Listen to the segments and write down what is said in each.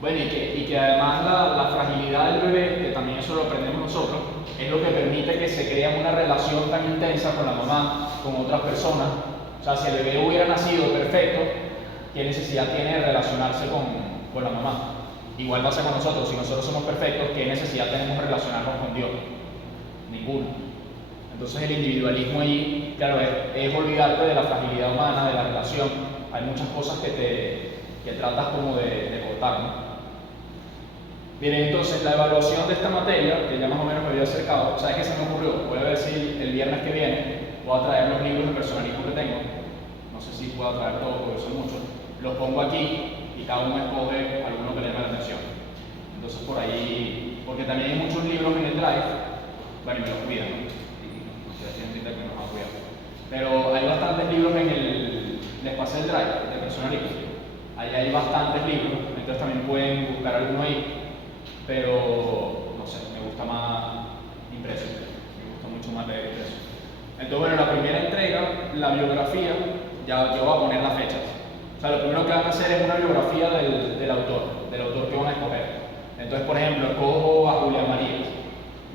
Bueno, y que además la fragilidad del bebé, que también eso lo aprendemos nosotros, es lo que permite que se crea una relación tan intensa con la mamá, con otras personas. O sea, si el bebé hubiera nacido perfecto, ¿qué necesidad tiene de relacionarse con la mamá? Igual pasa con nosotros, si nosotros somos perfectos, ¿qué necesidad tenemos de relacionarnos con Dios? Ninguna. Entonces el individualismo ahí, claro, es olvidarte de la fragilidad humana, de la relación. Hay muchas cosas que tratas como de cortar, ¿no? Bien, entonces la evaluación de esta materia, que ya más o menos me había acercado, ¿sabes qué se me ocurrió? Voy a ver si el viernes que viene voy a traer los libros de personalismo que tengo. No sé si puedo traer todos porque son muchos. Los pongo aquí y cada uno escoge alguno que le llame la atención. Entonces por ahí, porque también hay muchos libros en el Drive, bueno, y me los cuidan, ¿no? Ustedes tienen que nos van a cuidar. Pero hay bastantes libros en les pasé el Drive de personalismo. Ahí hay bastantes libros, entonces también pueden buscar alguno ahí. Pero, no sé, me gusta más impreso, me gusta mucho más leer impreso. Entonces, bueno, la primera entrega, la biografía, ya yo voy a poner las fechas. O sea, lo primero que van a hacer es una biografía del autor que van a escoger. Entonces, por ejemplo, escojo a Julián María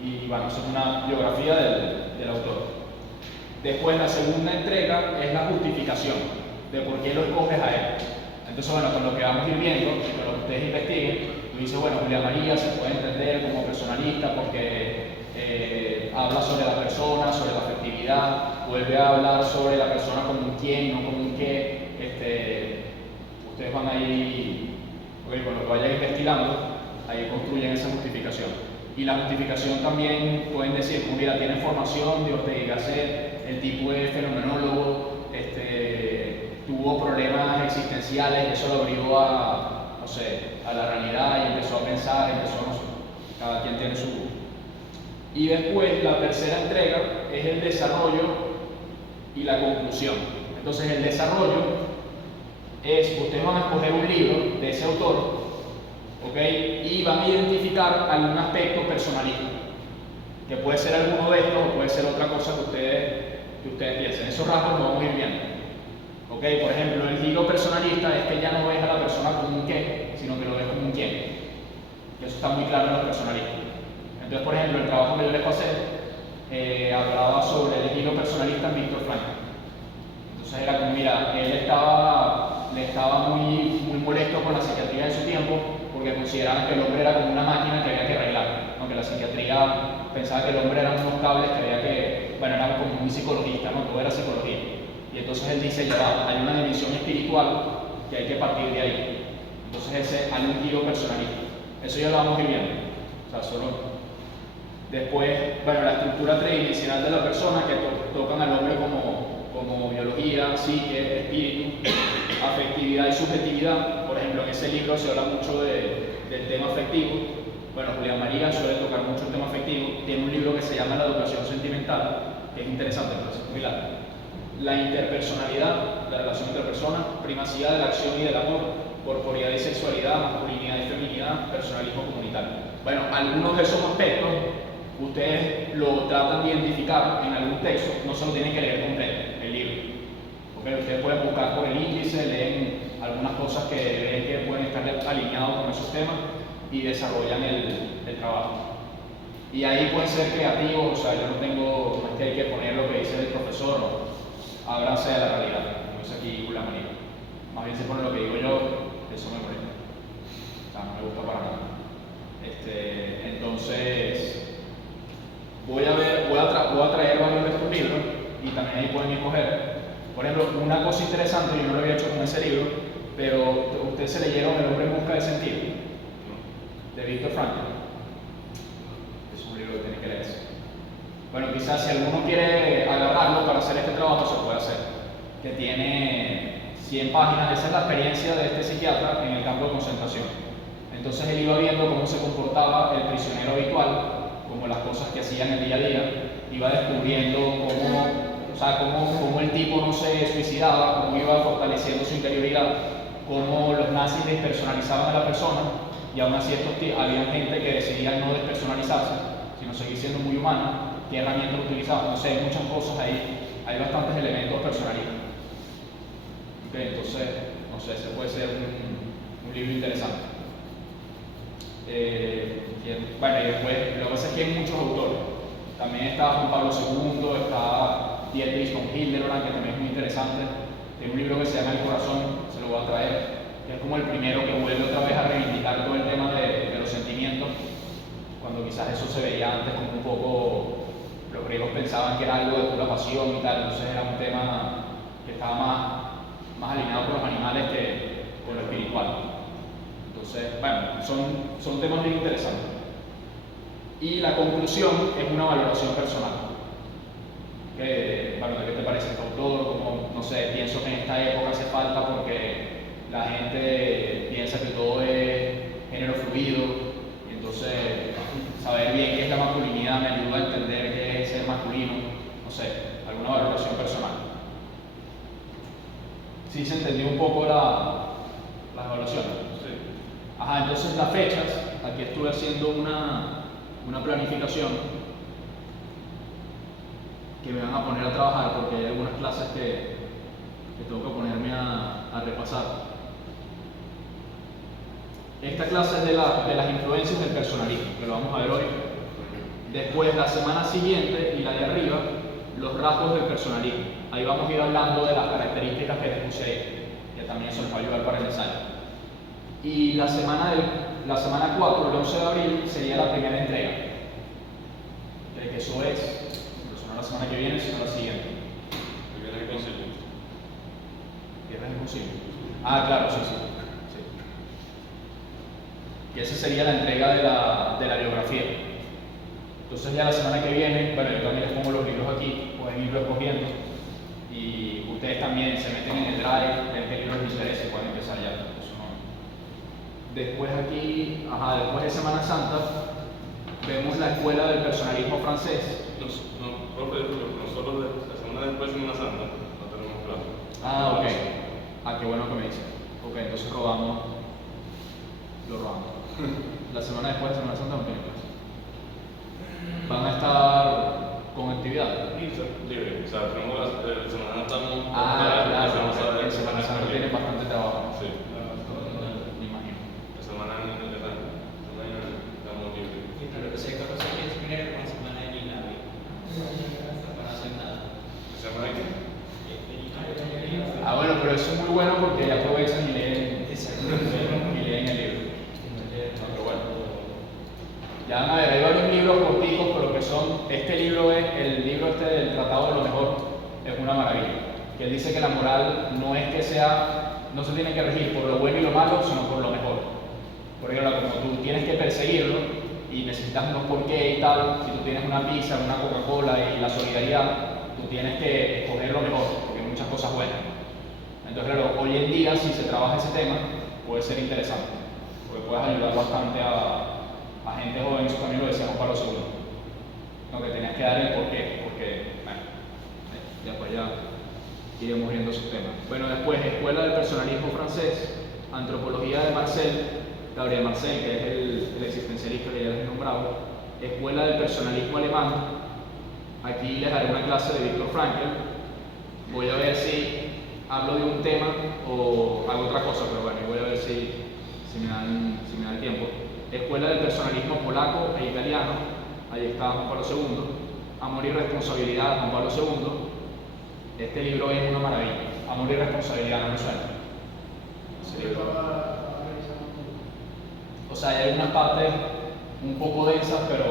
y van a hacer una biografía del autor. Después, la segunda entrega es la justificación de por qué lo escoges a él. Entonces, bueno, con lo que vamos a ir viendo y con lo que ustedes investiguen, tú dices, bueno, Julián María se puede entender como personalista porque habla sobre la persona, sobre la afectividad, vuelve a hablar sobre la persona como un quién, no como un qué. Ustedes van a ir, con lo que vayan investigando, ahí construyen esa justificación. Y la justificación también pueden decir, como mira, tiene formación de Ortega y Gasset, el tipo es fenomenólogo, tuvo problemas existenciales, eso lo abrió a, no sé, a la realidad y empezó a pensar, no sé, cada quien tiene su... Y después la tercera entrega es el desarrollo y la conclusión. Entonces el desarrollo es, ustedes van a escoger un libro de ese autor, ¿ok? Y van a identificar algún aspecto personalista, que puede ser alguno de estos o puede ser otra cosa que ustedes piensen. Esos rasgos lo vamos a ir viendo. ¿Ok? Por ejemplo, el giro personalista es que ya no ves a la persona como un qué, sino que lo ves como un quién. Y eso está muy claro en los personalistas. Entonces, por ejemplo, el trabajo que yo les pasé hablaba sobre el giro personalista en Viktor Frankl. Entonces era como, mira, él estaba muy molesto con la psiquiatría de su tiempo porque consideraban que el hombre era como una máquina que había que arreglar, aunque la psiquiatría pensaba que el hombre eran unos cables que había que, bueno, era como muy psicologista, ¿no? Todo era psicología. Y entonces él dice, ya hay una dimensión espiritual que hay que partir de ahí. Entonces hay un giro personalista. Eso ya lo vamos a ir viendo. O sea, solo... Después, bueno, la estructura tridimensional de la persona que tocan al hombre como biología, psique, espíritu, afectividad y subjetividad. Por ejemplo, en ese libro se habla mucho del tema afectivo. Bueno, Julián María suele tocar mucho el tema afectivo. Tiene un libro que se llama La educación sentimental, que es interesante, pero es muy largo. La interpersonalidad, la relación entre personas, primacidad de la acción y del amor, corporeidad y sexualidad, masculinidad y feminidad, personalismo comunitario. Bueno, algunos de esos aspectos ustedes lo tratan de identificar en algún texto, no se lo tienen que leer completo, el libro. ¿Okay? Ustedes pueden buscar por el índice, leen algunas cosas que ven que pueden estar alineados con esos temas y desarrollan el trabajo. Y ahí pueden ser creativos, o sea, yo no es que hay que poner lo que dice el profesor, no. Ábranse a la realidad, como dice aquí Julián María. Más bien se pone lo que digo yo, eso me molesta. O sea, no me gusta para nada. Entonces, voy a traer varios de estos libros y también ahí pueden escoger. Por ejemplo, una cosa interesante, yo no lo había hecho con ese libro, pero ustedes se leyeron El hombre en busca de sentido, de Viktor Frankl. Es un libro que tienen que leerse. Bueno, quizás si alguno quiere agarrarlo para hacer este trabajo, se puede hacer. Que tiene 100 páginas, esa es la experiencia de este psiquiatra en el campo de concentración. Entonces él iba viendo cómo se comportaba el prisionero habitual, como las cosas que hacía en el día a día, iba descubriendo cómo el tipo no se suicidaba, cómo iba fortaleciendo su interioridad, cómo los nazis despersonalizaban a la persona, y aún así había gente que decidía no despersonalizarse, sino seguir siendo muy humana. ¿Qué herramientas utilizaban? No sé, hay muchas cosas ahí, hay bastantes elementos personalistas. Okay, entonces, no sé, ese puede ser un libro interesante. Bueno, y después, lo que pasa es que hay muchos autores. También está Juan Pablo II, está Dietrich von Hildebrand, que también es muy interesante. Tiene un libro que se llama El Corazón, se lo voy a traer, que es como el primero que vuelve otra vez a reivindicar todo el tema de los sentimientos, cuando quizás eso se veía antes como un poco, los griegos pensaban que era algo de pura pasión y tal, entonces era un tema que estaba más alineado con los animales que con lo espiritual. Entonces, bueno, son temas muy interesantes. Y la conclusión es una valoración personal. Bueno, ¿qué te parece este autor? Como, no sé, pienso que en esta época hace falta porque la gente piensa que todo es género fluido, y entonces saber bien qué es la masculinidad me ayuda a entender qué es ser masculino, no sé, alguna valoración personal. ¿Sí se entendió un poco las evaluaciones? Sí. Ajá, entonces las fechas, aquí estuve haciendo una planificación que me van a poner a trabajar porque hay algunas clases que tengo que ponerme a repasar. Esta clase es de las influencias del personalismo, que lo vamos a ver hoy. Después, la semana siguiente y la de arriba, los rasgos del personalismo. Ahí vamos a ir hablando de las características que les puse ahí, que también eso les va a ayudar para el ensayo. Y la semana 4, el 11 de abril, sería la primera entrega. Que eso es, no la semana que viene, sino la siguiente. Viernes imposible. Viernes imposible. Ah, claro, sí. Y esa sería la entrega de la biografía. Entonces ya la semana que viene, bueno, yo también les pongo los libros aquí, pueden irlo escogiendo. Y ustedes también se meten en el drive, ven qué libros les interesa y pueden empezar ya. Después aquí, después de Semana Santa, vemos la escuela del personalismo francés. Nosotros la semana después de Semana Santa no tenemos clase. Ah, ok. Qué bueno que me dicen. Ok, entonces lo robamos. La semana después de Semana Santa no tiene clase. Van a estar con actividad. Libre. O sea, tenemos la Semana Santa. Claro, en Semana Santa tiene bastante trabajo. Sí. Me imagino. La semana en el estamos libres. Sí, pero que sé que cosa que es primero una semana de Ninavi. Para hacer nada. ¿La semana de qué? Bueno, pero eso es muy bueno porque ya aprovechan y leen el libro. Pero bueno. Ya van a ver, hay varios libros corticos, pero que son, este libro es, el libro este del Tratado de lo Mejor, es una maravilla. Que él dice que la moral no es que no se tiene que regir por lo bueno y lo malo, sino por lo mejor. Por ejemplo, como tú tienes que perseguirlo y necesitas unos porqué y tal, si tú tienes una pizza, una Coca-Cola y la solidaridad, tú tienes que escoger lo mejor, porque hay muchas cosas buenas. Entonces, claro, hoy en día, si se trabaja ese tema, puede ser interesante, porque puedes ayudar bastante a gente joven, eso también lo decía Juan Pablo II, ¿no? Que tenías que dar el porqué, porque, bueno, ya pues ya iremos viendo esos temas. Bueno, después, Escuela del Personalismo Francés, Antropología de Gabriel Marcel, que es el existencialista que ya les he nombrado, Escuela del Personalismo Alemán. Aquí les daré una clase de Viktor Frankl. Voy a ver si hablo de un tema o hago otra cosa, pero bueno, voy a ver si me da el tiempo. Escuela del Personalismo Polaco e Italiano, ahí está Juan Pablo II. Amor y Responsabilidad, Juan Pablo II. Este libro es una maravilla. Amor y Responsabilidad, ¿no me suena? Ese libro. O sea, hay algunas partes un poco densas, pero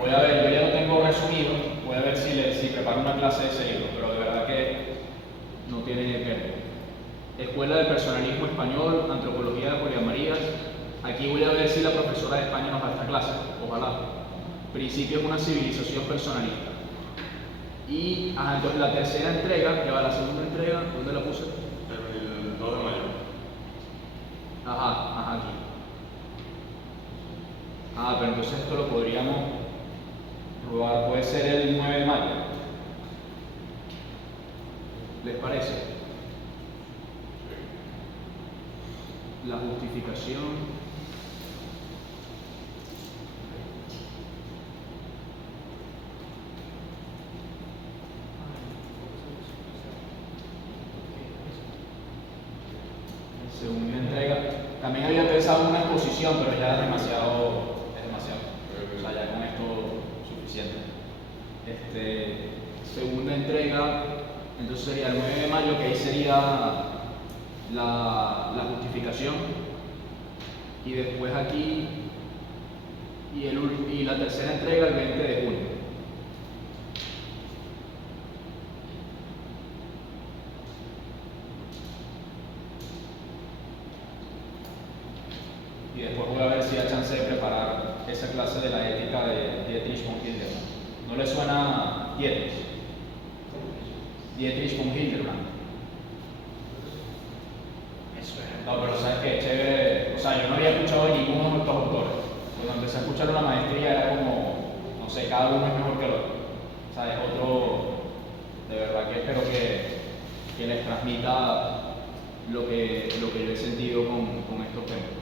voy a ver, yo ya lo tengo resumido, voy a ver si preparo una clase de ese libro, pero de verdad que no tiene que. Escuela del Personalismo Español, Antropología de Julián Marías. Aquí voy a ver si la profesora de España nos da esta clase, ojalá. Principios de una civilización personalista. Y entonces la tercera entrega, que va la segunda entrega, ¿dónde la puse? El 2 de mayo. Aquí. Pero entonces esto lo podríamos probar, puede ser el 9 de mayo. ¿Les parece? La justificación. Segunda entrega. También había pensado en una exposición, pero ya es demasiado. O sea, ya con esto suficiente. Segunda entrega, entonces sería el 9 de mayo, que ahí sería la justificación. Y después aquí, y la tercera entrega el 20 de junio. Y después voy a ver si hay chance de preparar esa clase de la ética de Dietrich von Hildebrand. ¿No le suena Dietrich? Dietrich von Hildebrand. Me suena. No, pero sabes que chévere. O sea, yo no había escuchado de ninguno de estos autores. Cuando empecé a escuchar una maestría era como, no sé, cada uno es mejor que el otro. O sea, es otro. De verdad que espero que les transmita lo que yo he sentido con estos temas.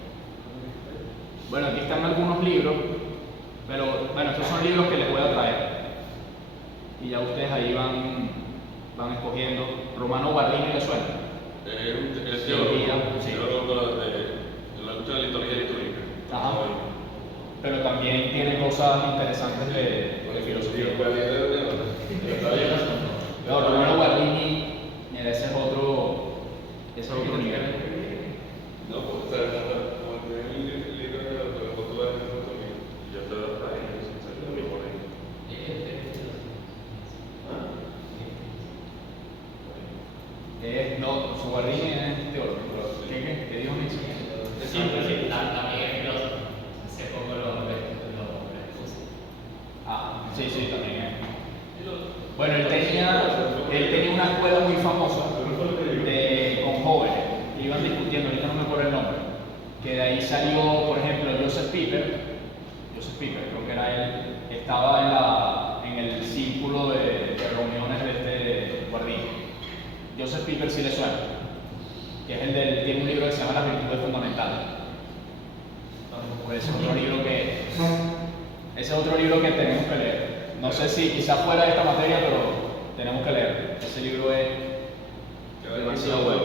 Bueno, aquí están algunos libros, pero bueno, estos son libros que les voy a traer. Y ya ustedes ahí van escogiendo. Romano Guardini, ¿le suena? Es Teología, sí. teólogo de la lucha de la liturgia litúrgica. Ajá. Pero también tiene cosas interesantes de filosofía. No, Romano Guardini, mira, ese es otro nivel. No, pues, o sea, como tiene el libro de la postura de anatomía, ya te lo traen, y por ahí. No, su Guardini es teólogo. ¿Qué dijo Nietzsche? Sí, pero sí, también es filósofo. Hace poco lo Sí, también es. Bueno, él tenía una escuela muy famosa con jóvenes que iban discutiendo, ahorita no me acuerdo el nombre, que de ahí salió, por ejemplo, Joseph Piper, creo que era él, estaba en el círculo de reuniones de este Guardini. Joseph Piper sí le suena, que es tiene un libro que se llama Las Virtudes Fundamentales. Pues ese es otro libro que tenemos que leer. No sé si quizás fuera de esta materia, pero tenemos que leer. Ese libro es demasiado bueno.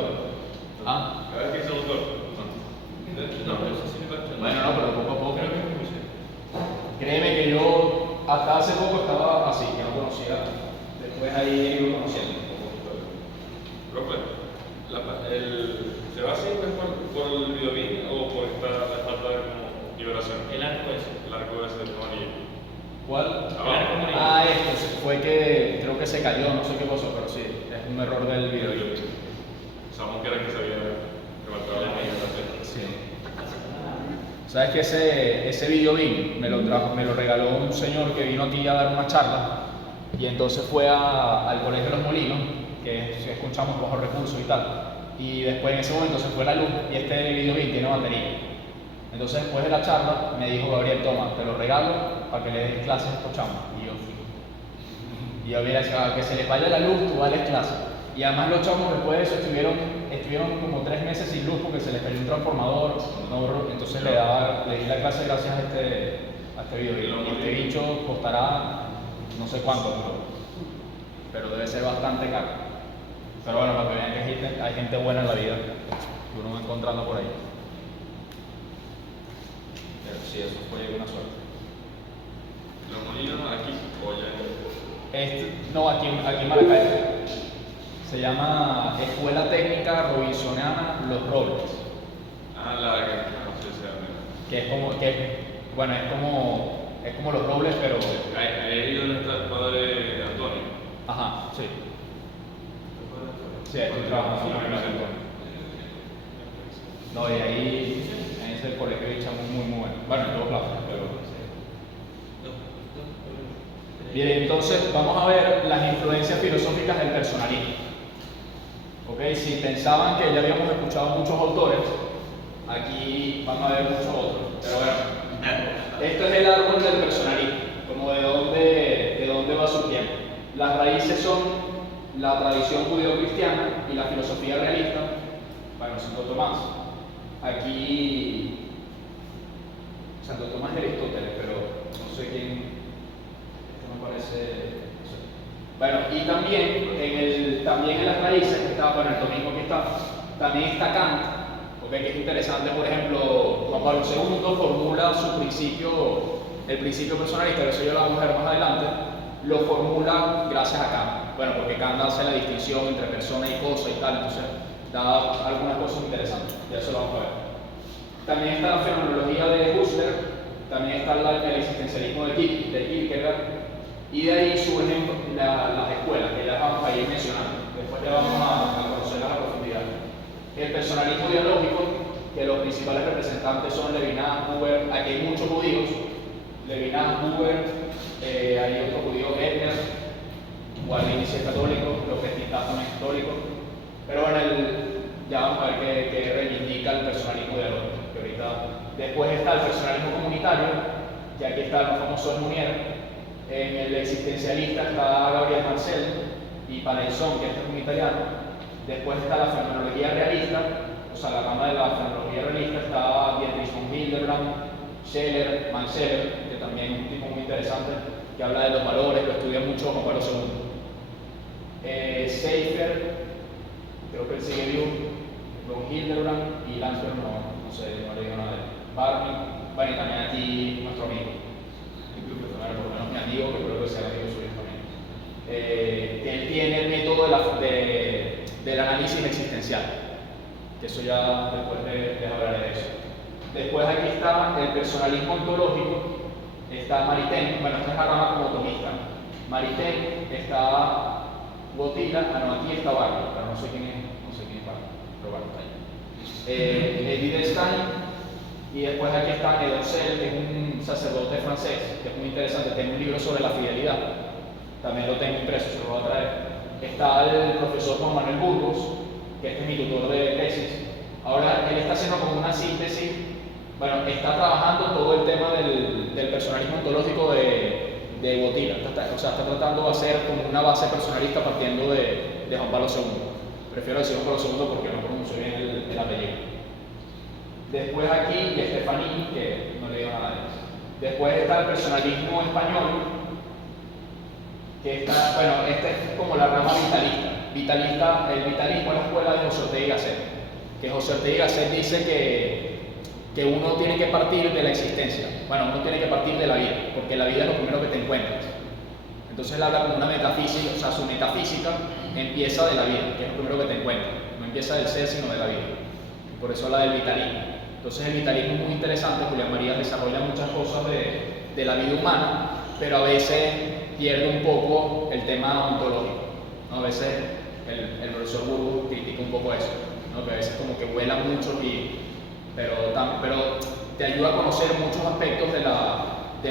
¿Ah? Cada vez que hizo autor. No, pero eso sí me parece. Bueno, no, pero poco a poco. Créeme que yo hasta hace poco estaba así, que no conocía. Después ahí he ido conociendo. Profe, ¿se va siempre por el videobeam o por la falta de liberación? El arco es. El arco ese del anillo. ¿Cuál? Ah, Fue que creo que se cayó, no sé qué pasó, pero sí, es un error del video. Sabemos que era que se había levantado la liberación. Sí. ¿Sabes que ese video me lo regaló un señor que vino aquí a dar una charla y entonces fue al Colegio de los Molinos, que escuchamos bajos recursos y tal, y después en ese momento se fue la luz y este video tiene batería. Entonces después de la charla me dijo Gabriel, toma, te lo regalo para que le des clases a estos chamos. Y yo fui. Y yo hubiera dicho, que se les vaya la luz, tú dales clases. Y además los chamos después de eso estuvieron como 3 meses sin luz porque se les cayó un transformador. Entonces le di la clase gracias a este video. Y este bicho costará no sé cuánto, pero debe ser bastante caro. Pero bueno, para que vean que hay gente buena en la vida que uno va encontrando por ahí. Pero sí, eso fue una suerte. ¿Los molinos aquí o ya? No, aquí en Maracay. Se llama Escuela Técnica Robinsoniana Los Robles. Ah, no sé si Que es como Los Robles, pero. ahí donde está el padre Antonio. Ajá, sí. Sí, estoy trabajando en la Antonio. No, y ahí es el colegio de chamos muy bueno. Bueno, en todos lados, pero. Bien, entonces vamos a ver las influencias filosóficas del personalismo. ¿Okay? Si pensaban que ya habíamos escuchado muchos autores, aquí van a ver muchos otros. Pero bueno, esto es el árbol del personalismo, como de dónde va surgiendo. Las raíces son la tradición judío-cristiana y la filosofía realista. Bueno, Santo Tomás. Aquí Santo Tomás de Aristóteles, pero no sé quién. Esto me parece. Bueno, y también en las raíces, que estaba con el domingo que está, también está Kant, ven que es interesante, por ejemplo, Juan Pablo II formula su principio, el principio personalista, eso yo lo vamos a ver más adelante, lo formula gracias a Kant. Bueno, porque Kant hace la distinción entre persona y cosa y tal, entonces da algunas cosas interesantes, ya eso lo vamos a ver. También está la fenomenología de Husserl, también está el existencialismo de Kierkegaard, y de ahí surgen las escuelas, que ya vamos a ir mencionando, después ya vamos a conocerlas a profundidad. El personalismo dialógico, que los principales representantes son Levinas, Buber, aquí hay muchos judíos, Levinas, Buber, hay otro judío, Edner, Guardini es católico, los Petitás son católicos, pero bueno, ya vamos a ver que reivindica el personalismo dialógico, que ahorita, después está el personalismo comunitario, que aquí está el famoso Munier, en el existencialista está Gabriel Marcel y Panelson, que este es un italiano. Después está la fenomenología realista, o sea, la rama de la fenomenología realista está Dietrich von Hildebrand, Scheler, Manseler, que también es un tipo muy interesante, que habla de los valores, lo estudia mucho Juan Pablo II. Seifer, creo que él sigue vivo, von Hildebrand y Landsberg, no sé, no le digo nada de él. Barney, bueno, y también aquí nuestro amigo, por lo menos mi amigo, que creo que sea amigo suyo también. Que él tiene el método del análisis existencial, que eso ya después les hablaré de eso. Después aquí está el personalismo ontológico, está Maritain, bueno, esta es la rama como tomista. Maritain, está Gotila, aquí está Barber, pero no sé quién es Barber, pero bueno, está ahí. Edith Stein, y después aquí está Edocel, que es un sacerdote francés, que es muy interesante, tiene un libro sobre la fidelidad, también lo tengo impreso, se lo voy a traer. Está el profesor Juan Manuel Burgos, que este es mi tutor de tesis. Ahora él está haciendo como una síntesis, bueno, está trabajando todo el tema del personalismo ontológico de Botila, o sea, está tratando de hacer como una base personalista partiendo de Juan Pablo II. Prefiero decir Juan Pablo II porque no pronuncio bien el apellido. Después aquí, Estefanini, que no le digo nada de eso. Después está el personalismo español, que está, bueno, esta es como la rama vitalista. El vitalismo es la escuela de José Ortega y Gasset, que José Ortega y Gasset dice que uno tiene que partir de la existencia. Bueno, uno tiene que partir de la vida, porque la vida es lo primero que te encuentras. Entonces él habla como una metafísica, o sea, su metafísica empieza de la vida, que es lo primero que te encuentras. No empieza del ser, sino de la vida. Por eso habla del vitalismo. Entonces el vitalismo es muy interesante, Julián María desarrolla muchas cosas de la vida humana, pero a veces pierde un poco el tema ontológico, ¿no? A veces el profesor Burgos critica un poco eso, ¿no? Que a veces como que vuela mucho, pero te ayuda a conocer muchos aspectos de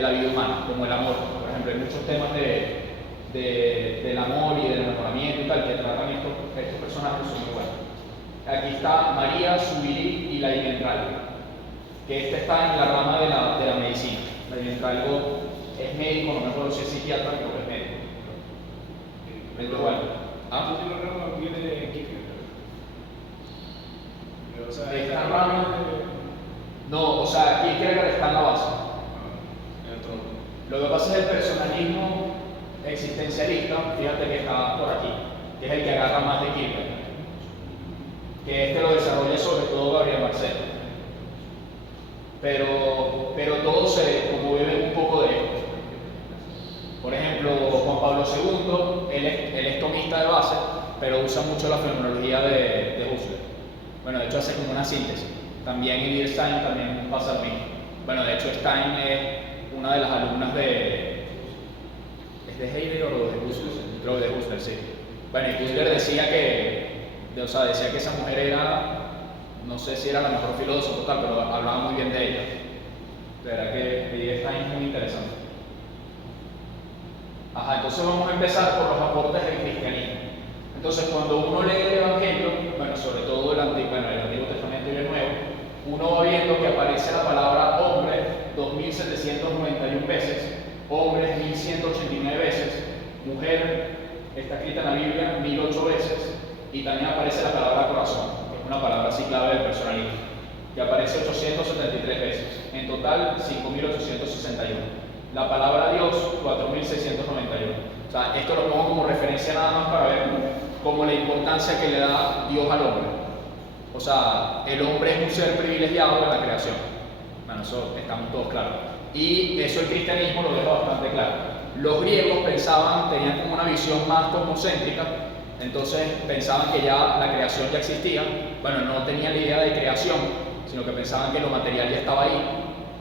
la vida humana, como el amor. Por ejemplo, hay muchos temas del amor y del enamoramiento y tal que tratan estos personajes, son muy buenos. Aquí está María Zubiri y la Imentralgo, que esta está en la rama de la medicina. La Imentralgo es médico, no me acuerdo si es psiquiatra, creo que es médico. Pero bueno. ¿Ah? Esta rama viene de Kierkegaard. O sea, esta rama. No, o sea, Kierkegaard está en la base. Lo que pasa es el personalismo existencialista, fíjate que está por aquí, que es el que agarra más de Kierkegaard. Que lo desarrolla sobre todo Gabriel Marcel. Pero todos se conmueven un poco de esto. Por ejemplo, Juan Pablo II, él es tomista de base, pero usa mucho la fenomenología de Husserl. Bueno, de hecho hace como una síntesis. También Edith Stein también pasa lo mismo. Bueno, de hecho Stein es una de las alumnas ¿es de Heidegger o de Husserl? Creo que de Husserl, sí. Bueno, y Husserl decía decía que esa mujer era, no sé si era la mejor filósofa total, pero hablaba muy bien de ella. De verdad que Edith Stein es muy interesante. Entonces vamos a empezar por los aportes del cristianismo. Entonces, cuando uno lee el Evangelio, bueno, sobre todo el Antiguo Testamento y el Nuevo, uno va viendo que aparece la palabra hombre 2791 veces, hombres 1189 veces, mujer está escrita en la Biblia 1008 veces, y también aparece la palabra corazón, que es una palabra así clave del personalismo, que aparece 873 veces, en total 5861. La palabra Dios, 4691. O sea, esto lo pongo como referencia nada más para ver como la importancia que le da Dios al hombre. O sea, el hombre es un ser privilegiado de la creación. Bueno, eso estamos todos claros. Y eso el cristianismo lo deja bastante claro. Los griegos tenían como una visión más cosmocéntrica, entonces pensaban que ya la creación ya existía. Bueno, no tenían la idea de creación, sino que pensaban que lo material ya estaba ahí,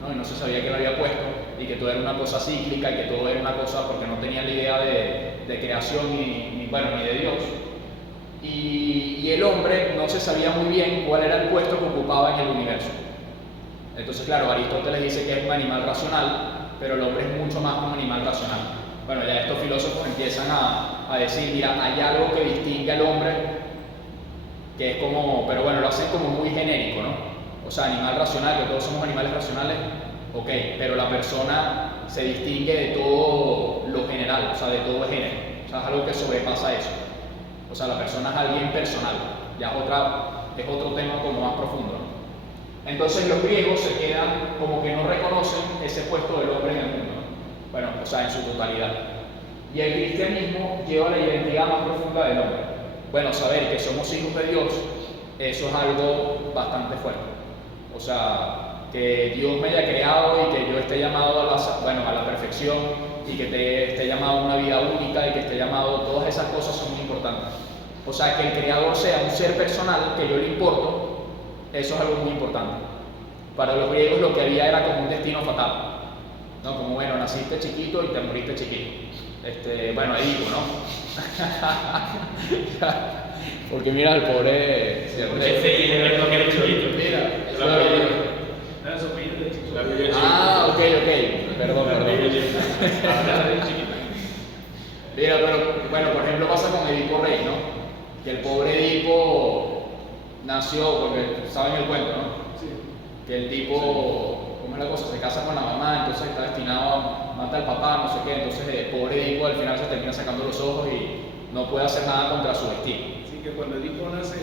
¿no? Y no se sabía que lo había puesto, y que todo era una cosa cíclica, y que todo era una cosa, porque no tenían la idea de creación ni de Dios. Y el hombre no se sabía muy bien cuál era el puesto que ocupaba en el universo. Entonces, claro, Aristóteles dice que es un animal racional, pero el hombre es mucho más que un animal racional. Bueno, ya estos filósofos empiezan a decir, mira, hay algo que distingue al hombre, que es como, pero bueno, lo hacen como muy genérico, ¿no? O sea, animal racional, que todos somos animales racionales, ok, pero la persona se distingue de todo lo general, o sea, de todo el género. O sea, es algo que sobrepasa eso. O sea, la persona es alguien personal, ya es otro tema como más profundo, ¿no? Entonces los griegos se quedan como que no reconocen ese puesto del hombre en el mundo, ¿no? Bueno, o sea, en su totalidad. Y el cristianismo lleva la identidad más profunda del hombre. Bueno, saber que somos hijos de Dios, eso es algo bastante fuerte. O sea, que Dios me haya creado y que yo esté llamado a la perfección, y que esté llamado a una vida única, y que esté llamado, todas esas cosas son muy importantes. O sea, que el creador sea un ser personal, que yo le importo, eso es algo muy importante. Para los griegos lo que había era como un destino fatal, ¿no? Como, bueno, naciste chiquito y te moriste chiquito. Bueno, ahí digo, ¿no? Porque mira, el pobre... Mira, ok. Perdón. Mira, pero bueno, por ejemplo pasa con Edipo Rey, ¿no? Que el pobre Edipo nació, porque saben el cuento, ¿no? Sí. Que el tipo, ¿cómo es la cosa? Se casa con la mamá, entonces está destinado a matar al papá, no sé qué, entonces el pobre Edipo al final se termina sacando los ojos y no puede hacer nada contra su destino. Sí, que cuando Edipo nace,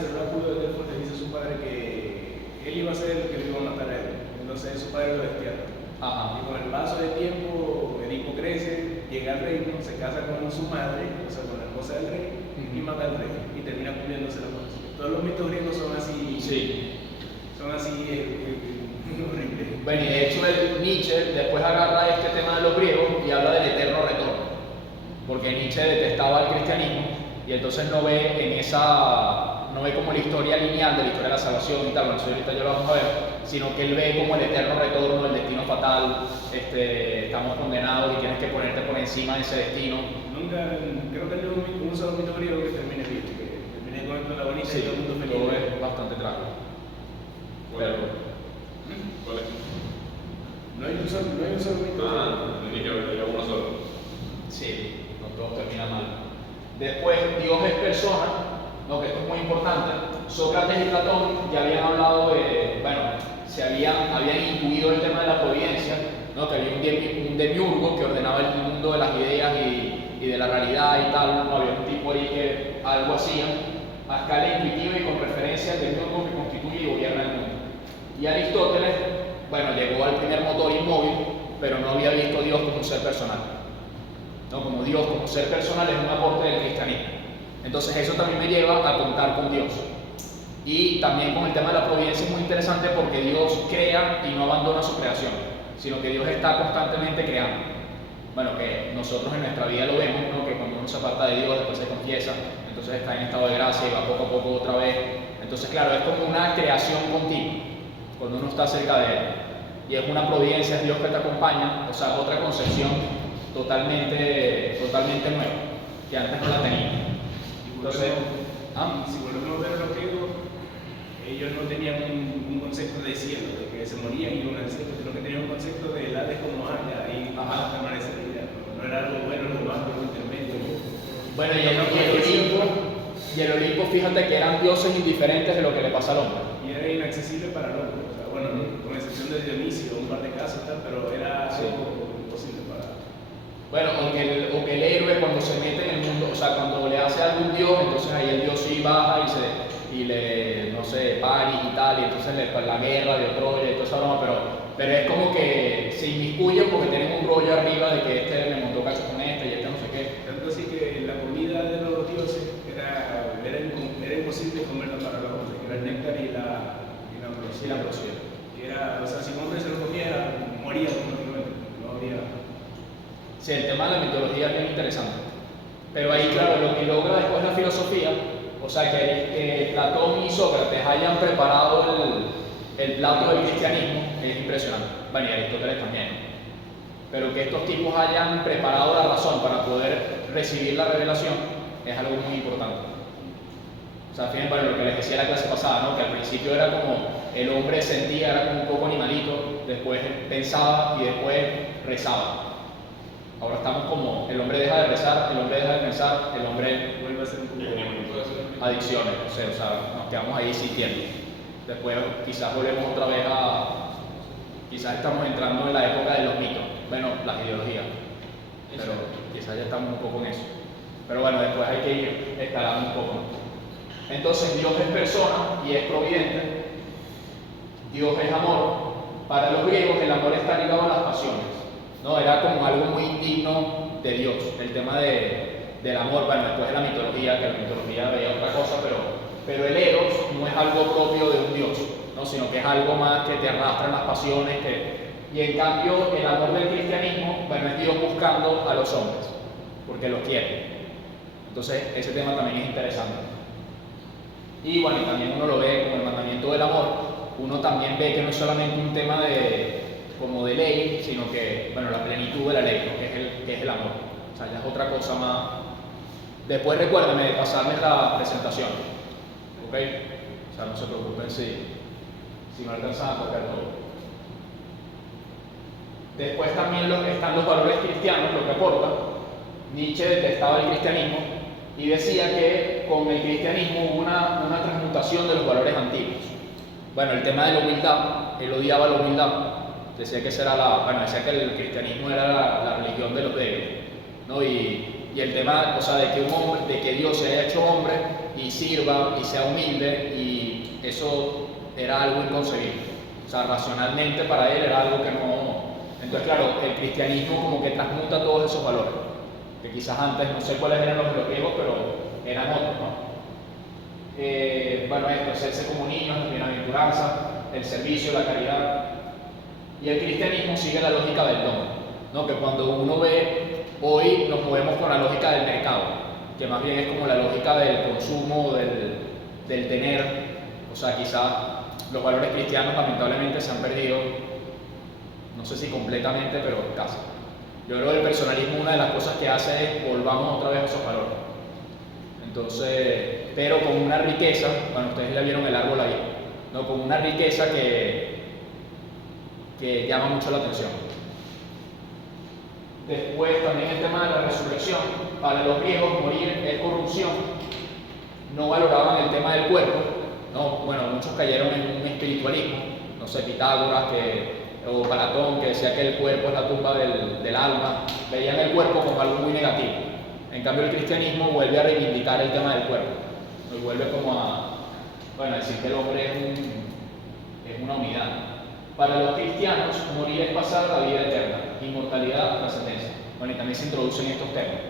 el oráculo de Delfos le dice a su padre que él iba a ser el que le iba a matar a él. Entonces su padre lo destierra. Ajá. Y con el paso del tiempo, Edipo crece, llega al reino, se casa con su madre, o sea, con la esposa del rey, y mata al rey, y termina cumpliéndose la profecía. Todos los mitos griegos son así. Sí. Son así horribles. Bueno, y de hecho Nietzsche después agarra este tema de los griegos y habla del eterno retorno, porque Nietzsche detestaba el cristianismo y entonces no ve como la historia lineal de la historia de la salvación y tal, bueno, eso ahorita ya lo vamos a ver, sino que él ve como el eterno retorno, el destino fatal, estamos condenados y tienes que ponerte por encima de ese destino. Creo que no hay un solo mito griego que termine bien, que termine con el protagonista y todo el mundo feliz. Todo es bastante trágico. ¿Cuál es? No hay un solo mito. Tenía que haber uno solo. Sí, no todo termina mal. Después, Dios es persona, ¿no? Que esto es muy importante. Sócrates y Platón ya habían hablado de, habían incluido el tema de la providencia, ¿no? Que había un demiurgo que ordenaba el mundo de las ideas y de la realidad y tal, ¿no? Había un tipo ahí que algo hacía a escala intuitiva y con referencia al demiurgo que constituye y gobierna el mundo. Y Aristóteles, bueno, llegó al primer motor inmóvil, pero no había visto a Dios como un ser personal. ¿No? Como Dios, como ser personal, es un aporte del cristianismo. Entonces eso también me lleva a contar con Dios. Y también con el tema de la providencia es muy interesante porque Dios crea y no abandona su creación, sino que Dios está constantemente creando. Bueno, que nosotros en nuestra vida lo vemos, ¿no? Que cuando uno se aparta de Dios, después se confiesa, entonces está en estado de gracia y va poco a poco otra vez. Entonces, claro, es como una creación continua cuando uno está cerca de Él. Y es una providencia, es Dios que te acompaña, o sea, es otra concepción totalmente nueva, que antes no la tenía. Entonces, si volvemos a ver a los griegos, ellos no tenían un concepto de cielo, de que se morían y iban al cielo, sino que tenían un concepto de Hades como ahí vas a permanecer. No era algo bueno, algo malo, algo intermedio. Bueno, y el Olimpo, fíjate que eran dioses indiferentes de lo que le pasa al hombre. Y era inaccesible para el hombre, o sea, bueno, con excepción de Dionisio, un par de casos, pero era algo imposible para... Bueno, o que el héroe cuando se mete en el mundo, o sea, cuando le hace algo a un dios, entonces ahí el dios sí baja y le, no sé, Paris y tal, y entonces la guerra de Troya y toda esa broma, pero es como que se inmiscuyen porque tienen un rollo arriba de que este me montó cacho con este y este no sé qué. Tanto así que la comida de los dioses era el néctar y la Sí, la ambrosía. ambrosía. Que era, o sea, si un hombre se lo cogiera, moría automáticamente. No habría. Sí, el tema de la mitología es bien interesante. Pero ahí, claro, lo que logra después la filosofía, o sea, que Platón y Sócrates hayan preparado el plato del cristianismo, es impresionante. Bueno, y Aristóteles también. Pero que estos tipos hayan preparado la razón para poder recibir la revelación es algo muy importante. O sea, fíjense, bueno, lo que les decía la clase pasada, ¿no? Que al principio era como el hombre sentía, era como un poco animalito, después pensaba y después rezaba. Ahora estamos como, el hombre deja de rezar, el hombre deja de pensar, el hombre Vuelve a ser un poco. adicciones, o sea, nos quedamos ahí sintiendo. Después quizás volvemos otra vez quizás estamos entrando en la época de los mitos, bueno, las ideologías, pero quizás ya estamos un poco en eso. Pero bueno, después hay que ir escalando un poco. Entonces Dios es persona y es providente, Dios es amor. Para los griegos el amor está ligado a las pasiones, ¿no? Era como algo muy digno de Dios, el tema del amor. Bueno, después de la mitología, que la mitología veía otra cosa, pero el eros no es algo propio de un Dios, ¿no? Sino que es algo más que te arrastra en las pasiones. Y en cambio el amor del cristianismo, bueno, es Dios buscando a los hombres, porque los quiere. Entonces ese tema también es interesante. Y bueno, y también uno lo ve como el mandamiento del amor. Uno también ve que no es solamente un tema como de ley, sino que, bueno, la plenitud de la ley, ¿no? que es el amor. O sea, ya es otra cosa más. Después recuérdenme de pasarles la presentación, ¿ok? O sea, no se preocupen si no alcanzan a tocar todo. Después también están los valores cristianos, lo que aporta. Nietzsche detestaba el cristianismo y decía que con el cristianismo hubo una transmutación de los valores antiguos. Bueno, el tema de la humildad, él odiaba la humildad, decía que decía que el cristianismo era la religión de los débiles, ¿no? Y el tema, o sea, de que Dios se haya hecho hombre y sirva y sea humilde, y eso era algo inconcebible. O sea, racionalmente para él era algo que no. Entonces, claro, el cristianismo como que transmuta todos esos valores, que quizás antes, no sé cuáles eran los griegos, pero eran otros, ¿no? Bueno, esto, hacerse como niños, la bienaventuranza, el servicio, la caridad. Y el cristianismo sigue la lógica del don, ¿no? Que cuando uno ve, hoy nos movemos con la lógica del mercado, que más bien es como la lógica del consumo, del tener. O sea, quizás los valores cristianos lamentablemente se han perdido, no sé si completamente, pero casi. Yo creo que el personalismo, una de las cosas que hace es volvamos otra vez a esos valores. Entonces, pero con una riqueza, bueno, ustedes ya vieron el árbol ahí, ¿no? Con una riqueza que llama mucho la atención. Después también el tema de la resurrección. Para los griegos morir es corrupción. No valoraban el tema del cuerpo, ¿no? Bueno, muchos cayeron en un espiritualismo, no sé, Pitágoras o Platón, que decía que el cuerpo es la tumba del alma. Veían el cuerpo como algo muy negativo. En cambio el cristianismo vuelve a reivindicar el tema del cuerpo, y vuelve como a decir que el hombre es una unidad. Para los cristianos morir es pasar a la vida eterna, inmortalidad, trascendencia. Bueno, y también se introducen estos temas.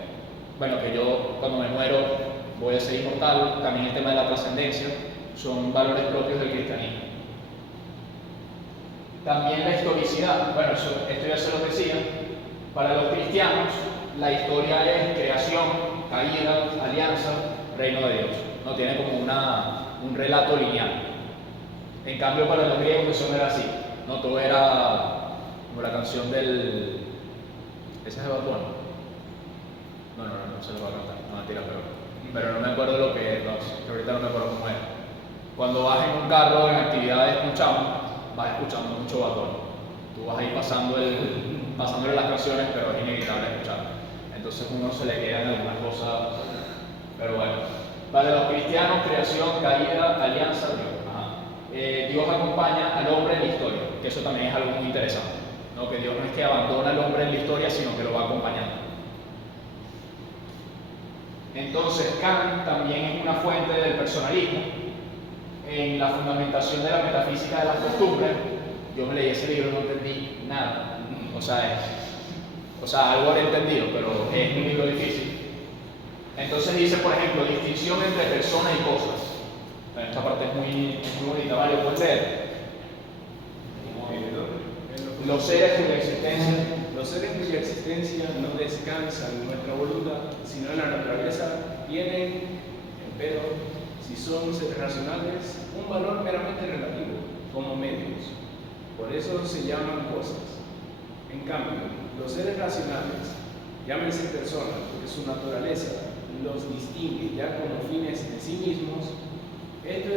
Bueno, que yo cuando me muero voy a ser inmortal. También el tema de la trascendencia son valores propios del cristianismo. También la historicidad, bueno, esto ya se los decía. Para los cristianos la historia es creación, caída, alianza, reino de Dios. No tiene como un relato lineal. En cambio para los griegos eso no era así, no todo era como la canción del. ¿Ese es de Bad Bunny? No se lo voy a cantar, no mentira, pero no me acuerdo lo que ahorita no me acuerdo cómo era. Cuando vas en un carro en actividades vas escuchando mucho Bad Bunny. Tú vas ahí pasándole las canciones, pero es inevitable escuchar. Entonces uno se le quedan algunas cosas, pero bueno. Para los cristianos, creación, caída, alianza, Dios. Dios acompaña al hombre en la historia, que eso también es algo muy interesante, ¿no? Que Dios no es que abandona al hombre en la historia, sino que lo va acompañando. Entonces Kant también es una fuente del personalismo. En la fundamentación de la metafísica de las costumbres, yo me leí ese libro y no entendí nada. O sea, algo habré entendido, pero es un libro difícil. Entonces dice, por ejemplo, distinción entre personas y cosas. Esta parte parte es muy bonita. Vale, puedes leer. Los seres cuya existencia. Los seres cuya existencia no descansa en nuestra voluntad, sino en la naturaleza, tienen, empero, si son seres racionales, un valor meramente relativo, como medios. Por eso se llaman cosas. En cambio, los seres racionales, llámense personas, porque su naturaleza los distingue ya como fines en sí mismos, esto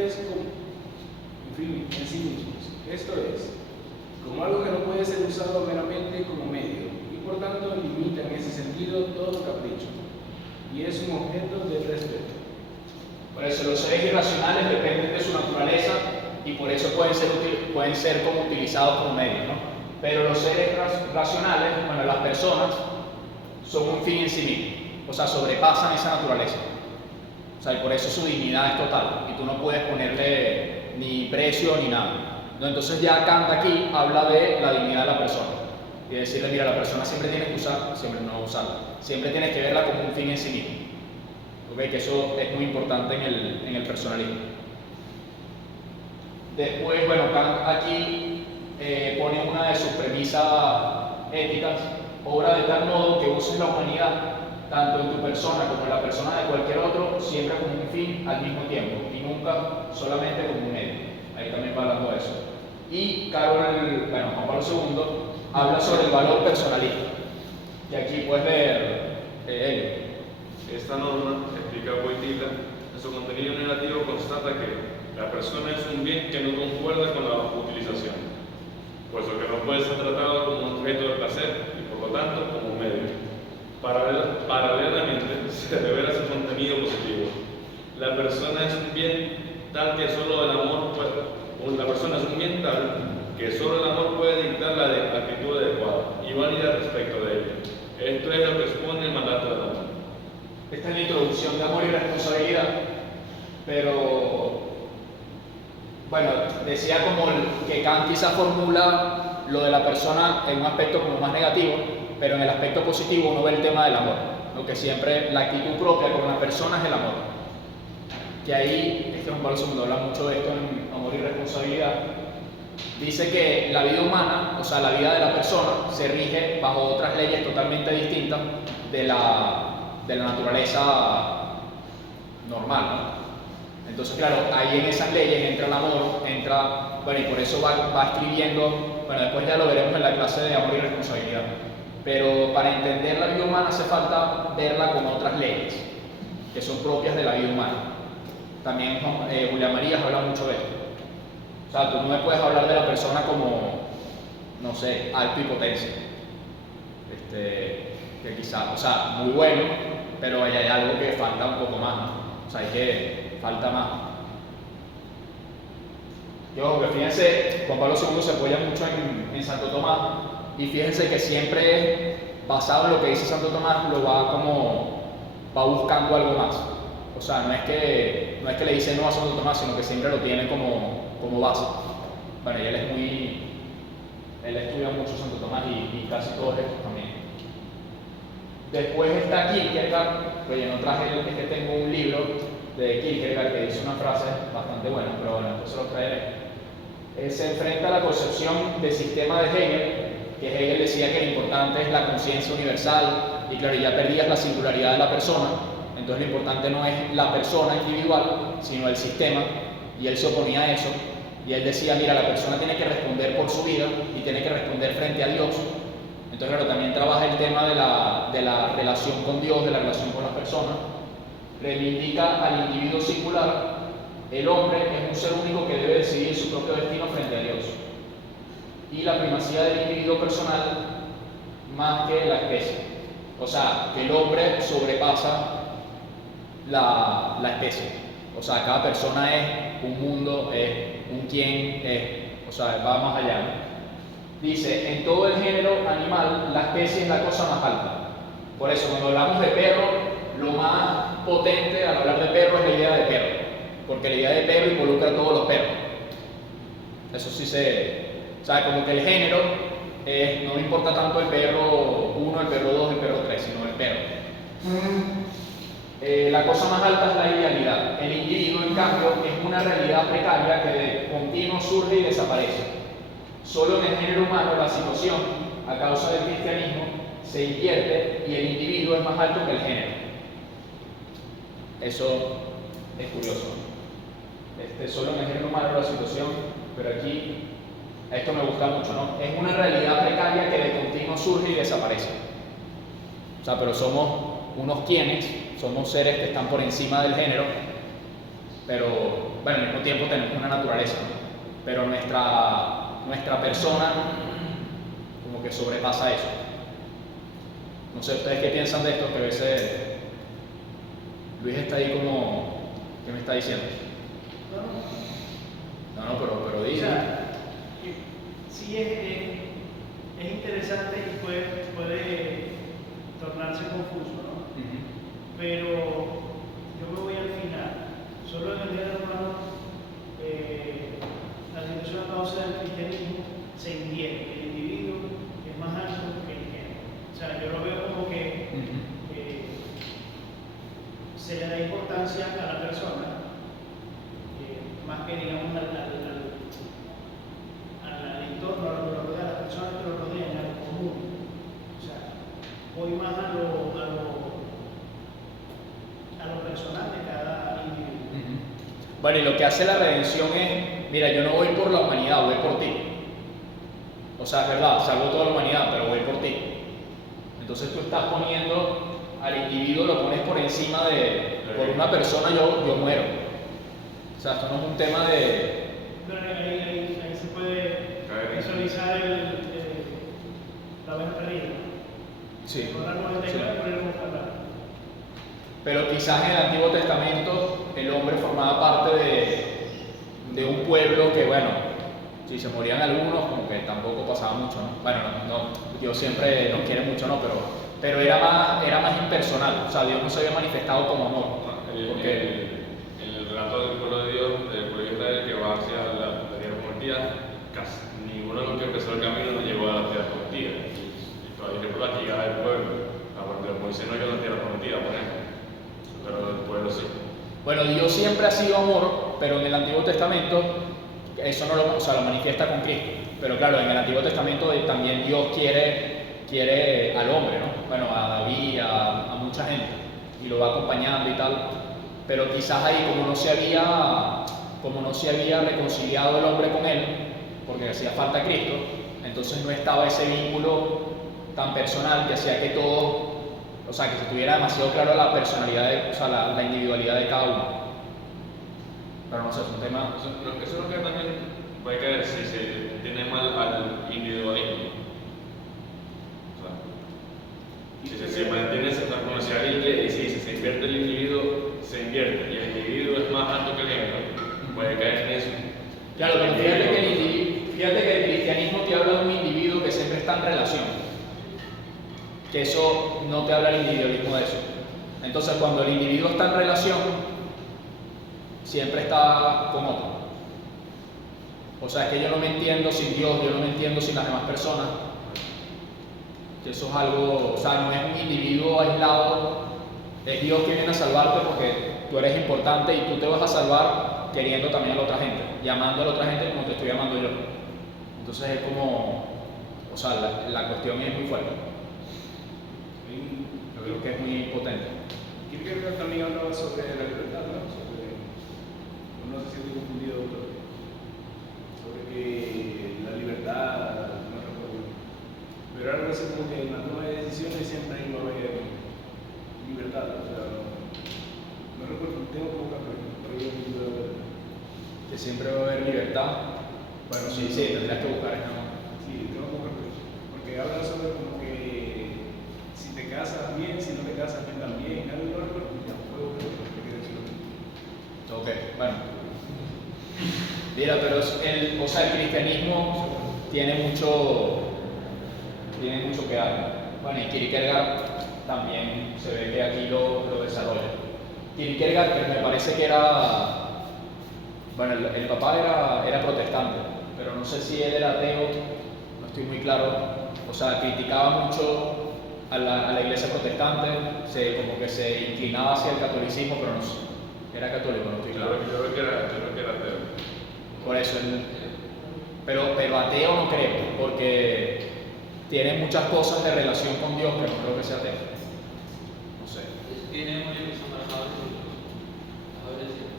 es, como algo que no puede ser usado meramente como medio, y por tanto limita en ese sentido todo capricho, y es un objeto de respeto. Por eso los seres irracionales dependen de su naturaleza y por eso pueden ser como utilizados como medios, ¿no? Pero los seres racionales, bueno, las personas, son un fin en sí mismos, o sea, sobrepasan esa naturaleza. O sea, y por eso su dignidad es total, y tú no puedes ponerle ni precio ni nada. ¿No? Entonces ya Kant aquí habla de la dignidad de la persona, y decirle, mira, la persona siempre tienes que usarla, siempre tienes que verla como un fin en sí mismo. ¿Okay? Que eso es muy importante en el personalismo. Después, bueno, Kant aquí pone una de sus premisas éticas: obra de tal modo que uses la humanidad, tanto en tu persona como en la persona de cualquier otro, siempre como un fin al mismo tiempo, y nunca solamente como un medio. Ahí también va hablando de eso. Y Juan Pablo II habla sobre el valor personalista. Y aquí puedes ver Esta norma, explica Wojtyla, en su contenido negativo constata que la persona es un bien que no concuerda con la utilización, puesto que no puede ser tratado como un objeto de placer y por lo tanto como un medio. Paralelamente, se revela su contenido positivo. La persona es un bien tal que solo el amor puede dictar la actitud adecuada y válida respecto de ella. Esto es lo que expone el mandato del amor. Esta es la introducción de amor y responsabilidad, pero bueno, decía como que Kant quizá formula lo de la persona en un aspecto como más negativo, pero en el aspecto positivo uno ve el tema del amor, ¿no? Que siempre la actitud propia con una persona es el amor. Que ahí, Juan Pablo II habla mucho de esto en Amor y Responsabilidad. Dice que la vida humana, o sea, la vida de la persona, se rige bajo otras leyes totalmente distintas de la naturaleza normal, ¿no? Entonces, claro, ahí en esas leyes entra el amor, bueno, y por eso va escribiendo, bueno, después ya lo veremos en la clase de Amor y Responsabilidad. Pero para entender la vida humana hace falta verla con otras leyes, que son propias de la vida humana. También Julián Marías habla mucho de esto. O sea, tú no me puedes hablar de la persona como, no sé, alto y potencia. Que quizá, o sea, muy bueno, pero ahí hay algo que falta un poco más, ¿no? O sea, falta más. Yo, fíjense, Juan Pablo II se apoya mucho en Santo Tomás, y fíjense que siempre, basado en lo que dice Santo Tomás, va buscando algo más. O sea, no es que le dice no a Santo Tomás, sino que siempre lo tiene como base. Bueno, y él estudia mucho Santo Tomás y casi todos estos también. Después está Kierkegaard, pues yo no traje, es que tengo un libro de Kierkegaard que dice una frase bastante buena, pero bueno, después se lo traeré. Se enfrenta a la concepción del sistema de Hegel, que Hegel decía que lo importante es la conciencia universal, y claro, ya perdías la singularidad de la persona, entonces lo importante no es la persona individual, sino el sistema, y él se oponía a eso, y él decía, mira, la persona tiene que responder por su vida, y tiene que responder frente a Dios. Entonces, claro, también trabaja el tema de la relación con Dios, de la relación con las personas, reivindica al individuo singular. El hombre es un ser único que debe decidir su propio destino frente a Dios. Y la primacía del individuo personal más que la especie. O sea, que el hombre sobrepasa la especie. O sea, cada persona es un mundo, es un quién, o sea, va más allá. Dice, en todo el género animal, la especie es la cosa más alta. Por eso, cuando hablamos de perro, lo más potente al hablar de perro es la idea de perro. Porque la idea de perro involucra a todos los perros. Eso sí o sea, como que el género no me importa tanto el perro 1, el perro 2, el perro 3, sino el perro. La cosa más alta es la idealidad. El individuo, en cambio, es una realidad precaria que de continuo surge y desaparece. Solo en el género humano la situación, a causa del cristianismo, se invierte y el individuo es más alto que el género. Eso es curioso. Solo en el género humano la situación, pero aquí, esto me gusta mucho, ¿no? Es una realidad precaria que de continuo surge y desaparece. O sea, pero somos unos quienes, somos seres que están por encima del género, pero bueno, al mismo tiempo tenemos una naturaleza, ¿no? Pero nuestra persona como que sobrepasa eso. No sé ustedes qué piensan de esto, que a veces Luis está ahí como, ¿qué me está diciendo? No, pero O dice. sea, sí es interesante y puede tornarse confuso, ¿no? Pero yo me voy al final. Solo en el género humano, la situación a causa del cristianismo se invierte. El individuo es más alto que el género. O sea, yo lo veo como que se le da importancia a la persona, más que digamos al entorno, a lo que lo rodea, a las personas que lo rodean, a lo común. O sea, voy más a lo personal de cada individuo. Bueno, y lo que hace la redención es, mira, yo no voy por la humanidad, voy por ti. O sea, es verdad, salvo toda la humanidad, pero voy por ti. Entonces tú estás poniendo al individuo, lo pones por encima por una persona yo muero. O sea, esto no es un tema de... Pero ahí se puede visualizar la oveja perdida. Sí. Ahora 99 por el mundo. Pero quizás en el Antiguo Testamento el hombre formaba parte de un pueblo que, bueno, si se morían algunos, como que tampoco pasaba mucho, ¿no? Bueno, Dios siempre nos quiere mucho, ¿no? Pero era más impersonal, o sea, Dios no se había manifestado como amor. Porque el relato del pueblo de Dios, del pueblo de Israel que va hacia la tierra prometida, casi ninguno de los que empezó el camino no llegó a la tierra prometida. Y todavía es la llegada del pueblo. Aparte de Moisés no llegó a la tierra prometida, por ejemplo. Pero el pueblo sí. Bueno, Dios siempre ha sido amor, pero en el Antiguo Testamento eso no lo manifiesta con Cristo. Pero claro, en el Antiguo Testamento también Dios quiere al hombre, ¿no? Bueno, a David, a mucha gente, y lo va acompañando y tal. Pero quizás ahí, como no se había reconciliado el hombre con él, porque hacía falta Cristo, entonces no estaba ese vínculo tan personal que hacía que todo, o sea, que se tuviera demasiado claro la personalidad, la individualidad de cada uno. Pero no sé, es un tema... Eso es lo que también puede caer si se tiene mal al individualismo. O sea, si se mantiene esa conocida y si se invierte el individuo, se invierte, y el individuo es más alto que el género, puede caer en eso. Claro, pero fíjate que el cristianismo te habla de un individuo que siempre está en relación. Que eso no te habla el individualismo de eso. Entonces, cuando el individuo está en relación, siempre está con otro. O sea, es que yo no me entiendo sin Dios, yo no me entiendo sin las demás personas. Que eso es algo, o sea, no es un individuo aislado, es Dios que viene a salvarte porque tú eres importante y tú te vas a salvar queriendo también a la otra gente, llamando a la otra gente como te estoy llamando yo. Entonces es como, o sea, la cuestión es muy fuerte. Yo creo que es muy potente. Kierkegaard también hablaba sobre la libertad, ¿no? No se siente confundido, sobre que la libertad, no recuerdo, pero algo así como que en la toma de decisiones siempre hay va a haber libertad, o sea, no recuerdo, tengo que buscar, pero yo no puedo ver. Que siempre va a haber libertad. Bueno, sí, tendrás que buscar eso. Sí, tengo que buscar, porque habla sobre como que si te casas bien, si no te casas bien también, algo no recuerdo, ya puedo ver lo que quiere decir. Ok, bueno. Mira, pero el cristianismo tiene mucho que dar. Bueno, y Kierkegaard también se ve que aquí lo desarrolla. Kierkegaard, que me parece que era, bueno, el papá era protestante, pero no sé si él era ateo, no estoy muy claro. O sea, criticaba mucho a la iglesia protestante, como que se inclinaba hacia el catolicismo, pero no sé, era católico, no estoy claro. Yo creo que era ateo. Por eso, pero ateo no creo, porque tiene muchas cosas de relación con Dios que no creo que sea ateo. No sé. Tiene un libro que se llama Adolescente.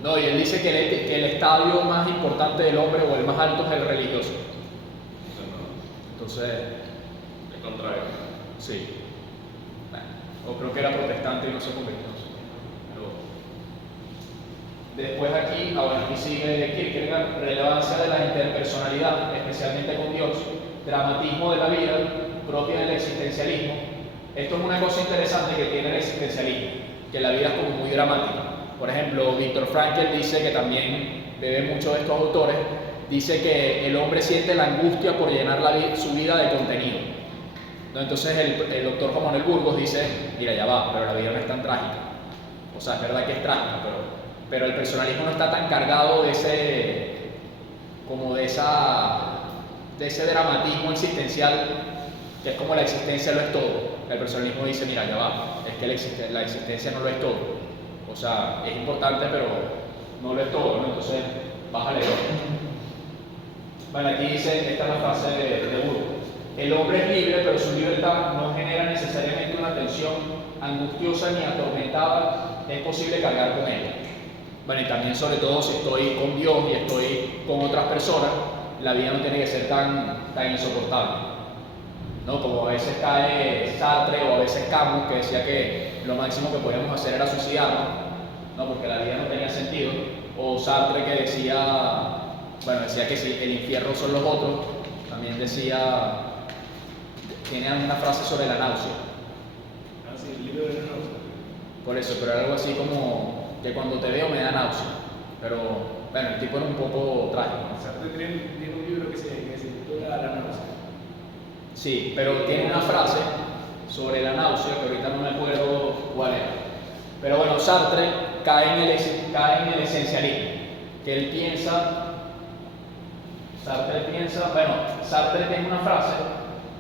No, y él dice que el estadio más importante del hombre o el más alto es el religioso. Entonces, El contrario. sí. Bueno, o creo que era protestante y no se convirtió. No sé. Después aquí, aquí sigue Kierkegaard, relevancia de la interpersonalidad, especialmente con Dios, dramatismo de la vida, propia del existencialismo. Esto es una cosa interesante que tiene el existencialismo, que la vida es como muy dramática. Por ejemplo, Viktor Frankl dice, que también bebe mucho de estos autores, dice que el hombre siente la angustia por llenar su vida de contenido. ¿No? Entonces el doctor Juan Manuel Burgos dice, mira, ya va, pero la vida no es tan trágica. O sea, es verdad que es trágica, pero el personalismo no está tan cargado de ese dramatismo existencial, que es como la existencia lo es todo. El personalismo dice, mira, ya va, es que la existencia no lo es todo. O sea, es importante, pero no lo es todo, ¿no? Entonces, bájale dos. Bueno, aquí dice, esta es la frase de Burgos. El hombre es libre, pero su libertad no genera necesariamente una tensión angustiosa ni atormentada, es posible cargar con ella. Bueno, y también sobre todo si estoy con Dios y estoy con otras personas, la vida no tiene que ser tan insoportable, ¿no? Como a veces cae Sartre o a veces Camus, que decía que lo máximo que podíamos hacer era suicidarnos, ¿no? Porque la vida no tenía sentido, o Sartre que decía que si el infierno son los otros, también tiene una frase sobre la náusea. Ah, sí, el libro de la náusea. Por eso, pero era algo así como que cuando te veo me da náusea. Pero bueno, el tipo era un poco trágico, ¿no? Sartre tiene un libro que se titula La náusea. Sí, pero tiene una frase sobre la náusea que ahorita no me acuerdo cuál era. Pero bueno, Sartre cae en el esencialismo, que él piensa. Sartre tiene una frase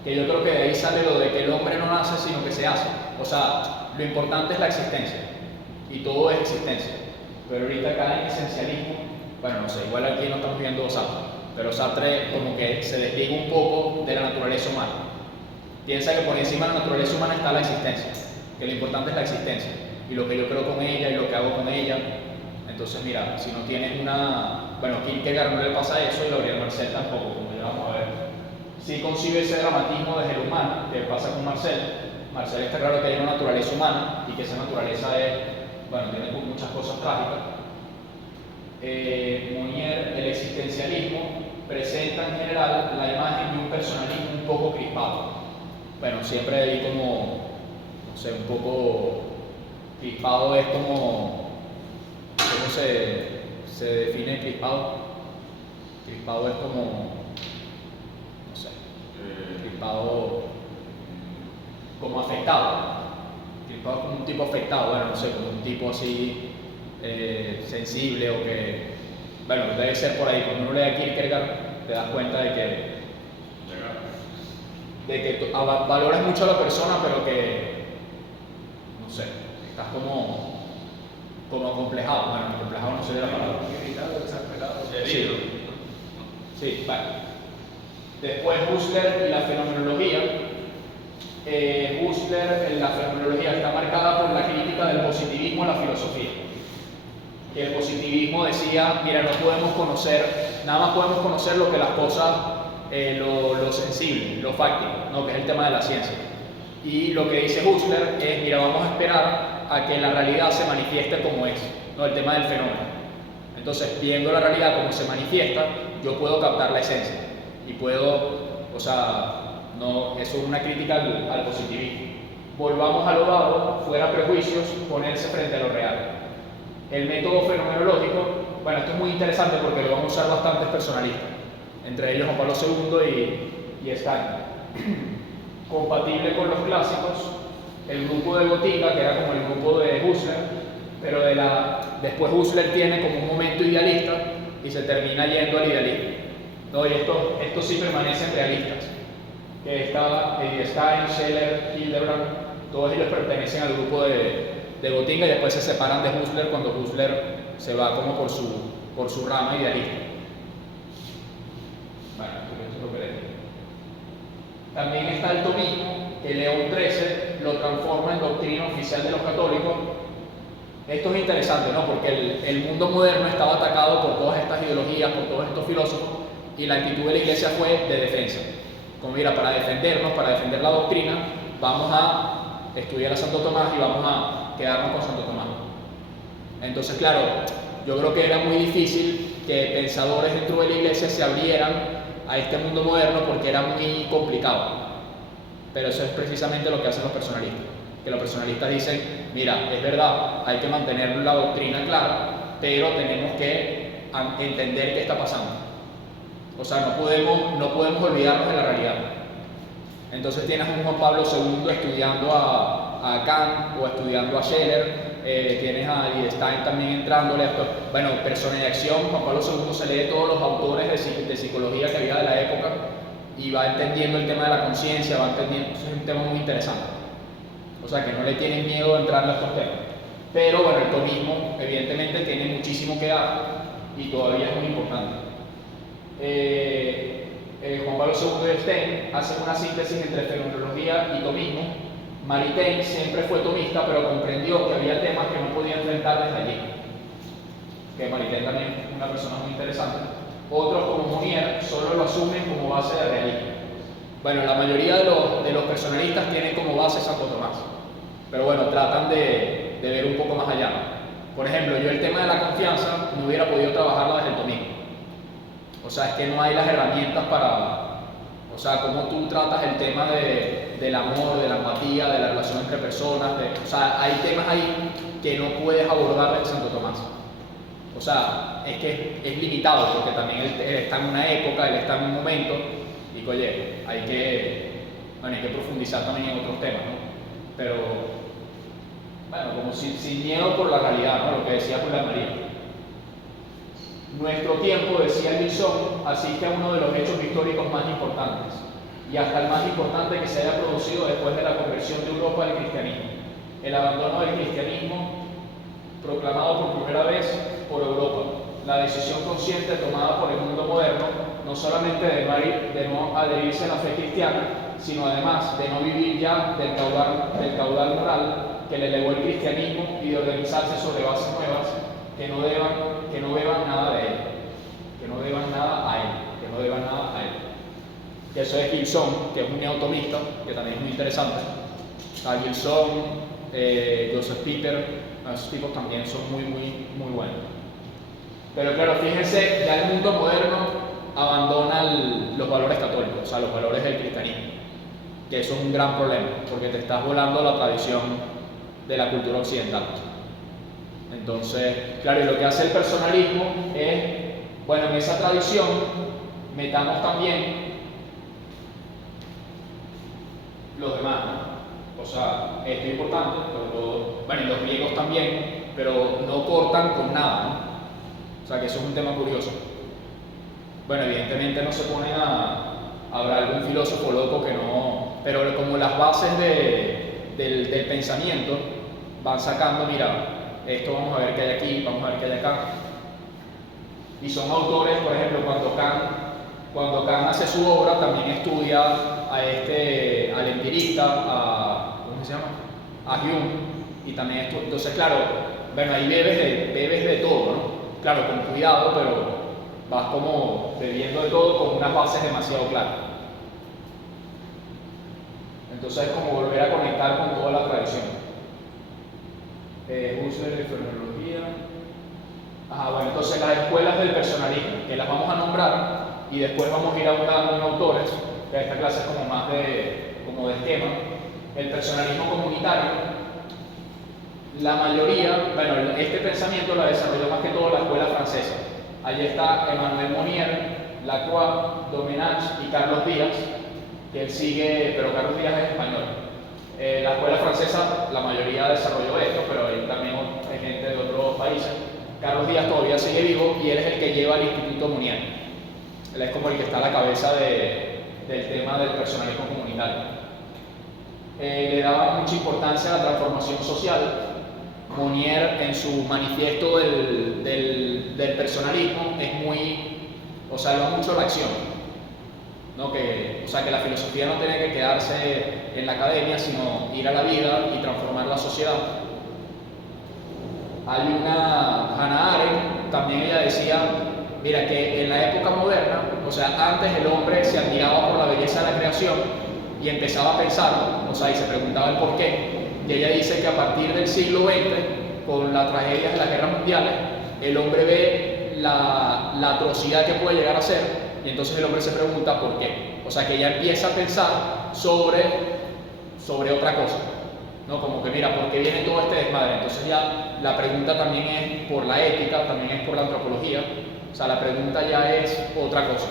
que yo creo que de ahí sale lo de que el hombre no nace sino que se hace. O sea, lo importante es la existencia y todo es existencia. Pero ahorita cae en esencialismo, bueno, no sé, igual aquí no estamos viendo Sartre, pero Sartre como que se desliga un poco de la naturaleza humana. Piensa que por encima de la naturaleza humana está la existencia, que lo importante es la existencia y lo que yo creo con ella y lo que hago con ella. Entonces, mira, si no tienes Kierkegaard no le pasa eso y Gabriel Marcel tampoco, como ya vamos a ver. Sí concibe ese dramatismo desde el humano, que pasa con Marcel. Marcel está claro que hay una naturaleza humana y que esa naturaleza tiene muchas cosas trágicas. Monnier, el existencialismo, presenta en general la imagen de un personalismo un poco crispado. Bueno, siempre ahí como, no sé, un poco crispado es como. ¿Cómo se define crispado? Crispado es como, no sé, crispado como afectado. Crispado es como un tipo afectado, bueno, no sé, como un tipo así sensible o que, bueno, debe ser por ahí. Cuando uno lee a Kierkegaard te das cuenta de que valoras mucho a la persona, pero que, no sé, estás como acomplejado. Bueno, acomplejado no sería la palabra. Irritado, exasperado. Sí, vale. Después Husserl y la fenomenología. Husserl en la fenomenología está marcada por la crítica del positivismo a la filosofía. Que el positivismo decía, mira, nada más podemos conocer lo que las cosas, lo sensible, lo fáctico, ¿no? Que es el tema de la ciencia. Y lo que dice Husserl es, mira, vamos a esperar a que la realidad se manifieste como es, ¿no? El tema del fenómeno. Entonces, viendo la realidad como se manifiesta, yo puedo captar la esencia y puedo, eso es una crítica al positivismo. Volvamos a lo dado, fuera prejuicios, ponerse frente a lo real. El método fenomenológico, esto es muy interesante porque lo van a usar bastantes personalistas, entre ellos Juan Pablo II y Steiner. Compatible con los clásicos, el grupo de Gotinga, que era como el grupo de Husserl, pero después Husserl tiene como un momento idealista y se termina yendo al idealismo, ¿no? Y estos sí permanecen realistas, que estaba Stein, Scheler, Hildebrand, Todos ellos pertenecen al grupo de Gotinga y después se separan de Husserl cuando Husserl se va como por su rama idealista. Bueno, eso lo veré. También está el tomismo, que León XIII lo transforma en doctrina oficial de los católicos. Esto es interesante, ¿no? Porque el mundo moderno estaba atacado por todas estas ideologías, por todos estos filósofos, y la actitud de la Iglesia fue de defensa. Como mira, para defendernos, para defender la doctrina, vamos a estudiar a Santo Tomás y vamos a quedarnos con Santo Tomás. Entonces, claro, yo creo que era muy difícil que pensadores dentro de la Iglesia se abrieran a este mundo moderno porque era muy complicado. Pero eso es precisamente lo que hacen los personalistas. Que los personalistas dicen, mira, es verdad, hay que mantener la doctrina clara, pero tenemos que entender qué está pasando. O sea, no podemos olvidarnos de la realidad. Entonces tienes a un Juan Pablo II estudiando a Kant o estudiando a Scheler, tienes a Liebestein también entrándole a esto. Bueno, Persona y Acción, Juan Pablo II se lee todos los autores de psicología que había de la época y va entendiendo el tema de la conciencia, va entendiendo, eso es un tema muy interesante. O sea, que no le tienen miedo a entrar en estos temas. Pero bueno, el tomismo evidentemente tiene muchísimo que dar y todavía es muy importante. Juan Pablo II de Stein hace una síntesis entre fenomenología y tomismo. Maritain siempre fue tomista, pero comprendió que había temas que no podía enfrentar desde allí. Que Maritain también es una persona muy interesante. Otros, como Monnier, solo lo asumen como base de realismo. Bueno, la mayoría de los personalistas tienen como base Santo Tomás, pero bueno, tratan de ver un poco más allá. Por ejemplo, yo el tema de la confianza no hubiera podido trabajarlo desde el tomismo. O sea, es que no hay las herramientas para, o sea, cómo tú tratas el tema del amor, de la empatía, de la relación entre personas, o sea, hay temas ahí que no puedes abordar desde Santo Tomás. O sea, es que es limitado, porque también él está en una época, él está en un momento, y oye, hay que profundizar también en otros temas, ¿no? Pero, bueno, como sin miedo por la realidad, ¿no? Lo que decía Julián María. Nuestro tiempo, decía Gilson, asiste a uno de los hechos históricos más importantes, y hasta el más importante que se haya producido después de la conversión de Europa al cristianismo, el abandono del cristianismo proclamado por primera vez por Europa, la decisión consciente tomada por el mundo moderno, no solamente de no adherirse a la fe cristiana, sino además de no vivir ya del caudal moral que le legó el cristianismo y de organizarse sobre bases nuevas que no deban nada de él, que no deban nada a él. Que eso es Gilson, que es un neotomista, que también es muy interesante. A Gilson, Joseph Pieper, esos tipos también son muy buenos. Pero claro, fíjense, ya el mundo moderno abandona los valores católicos, o sea, los valores del cristianismo, que eso es un gran problema, porque te estás volando la tradición de la cultura occidental. Entonces, claro, y lo que hace el personalismo es, bueno, en esa tradición metamos también los demás, ¿no? O sea, esto es importante, bueno, y los griegos también, pero no cortan con nada, ¿no? O sea, que eso es un tema curioso. Bueno, evidentemente no se ponen habrá algún filósofo loco que no, pero como las bases del pensamiento van sacando, mira, esto vamos a ver qué hay aquí, vamos a ver qué hay acá. Y son autores, por ejemplo, cuando Kant hace su obra, también estudia al empirista, ¿cómo se llama? A Hume, y también entonces, claro, bueno, ahí bebes de todo, ¿no? Claro, con cuidado, pero vas como bebiendo de todo con unas bases demasiado claras. Entonces es como volver a conectar con toda la tradición. Uso de fenomenología. Bueno, entonces las escuelas del personalismo, que las vamos a nombrar y después vamos a ir ahondando en autores, que esta clase es como más de esquema. El personalismo comunitario, la mayoría, bueno, este pensamiento lo desarrolló más que todo la escuela francesa. Allí está Emmanuel Monnier, Lacroix, Domenech y Carlos Díaz, que él sigue, pero Carlos Díaz es español. La escuela francesa, la mayoría desarrolló esto, pero hay también hay gente de otros países. Carlos Díaz todavía sigue vivo y él es el que lleva el Instituto Monnier. Él es como el que está a la cabeza del tema del personalismo comunitario. le daba mucha importancia a la transformación social. Monnier, en su manifiesto del personalismo, es muy, o sea, va mucho a la acción, ¿no? O sea, que la filosofía no tiene que quedarse en la academia, sino ir a la vida y transformar la sociedad. Hay una Hannah Arendt, también ella decía, mira, que en la época moderna, o sea, antes el hombre se admiraba por la belleza de la creación y empezaba a pensar, o sea, y se preguntaba el por qué. Y ella dice que a partir del siglo XX, con las tragedias de las guerras mundiales, el hombre ve la atrocidad que puede llegar a ser, y entonces el hombre se pregunta por qué. O sea, que ella empieza a pensar sobre otra cosa, ¿no? Como que mira, ¿por qué viene todo este desmadre? Entonces ya la pregunta también es por la ética, también es por la antropología. O sea, la pregunta ya es otra cosa.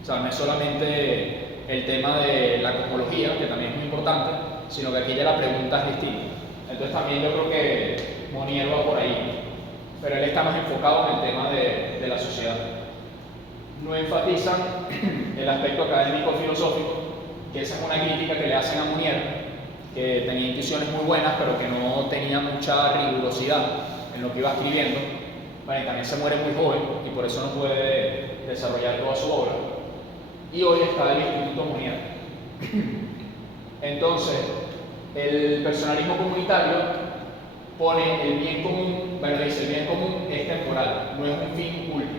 O sea, no es solamente el tema de la cosmología, que también es muy importante, sino que aquí ya la pregunta es distinta. Entonces también yo creo que Monnier va por ahí, pero él está más enfocado en el tema de la sociedad. No enfatizan el aspecto académico-filosófico, que esa es una crítica que le hacen a Monnier, que tenía intuiciones muy buenas, pero que no tenía mucha rigurosidad en lo que iba escribiendo. Bueno, y también se muere muy joven y por eso no puede desarrollar toda su obra. Y hoy está el Instituto Monnier. Entonces, el personalismo comunitario pone el bien común, bueno, dice el bien común es temporal, no es un fin último.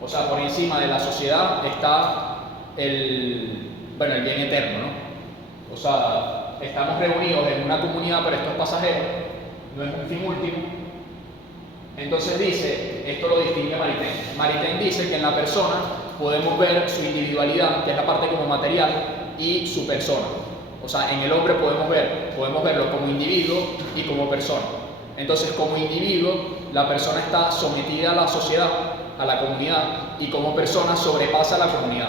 O sea, por encima de la sociedad está el bien eterno, ¿no? O sea, estamos reunidos en una comunidad, pero esto es pasajero, no es un fin último. Entonces dice, esto lo distingue Maritain. Maritain dice que en la persona podemos ver su individualidad, que es la parte como material, y su persona. O sea, en el hombre podemos verlo como individuo y como persona. Entonces, como individuo, la persona está sometida a la sociedad, a la comunidad, y como persona sobrepasa a la comunidad.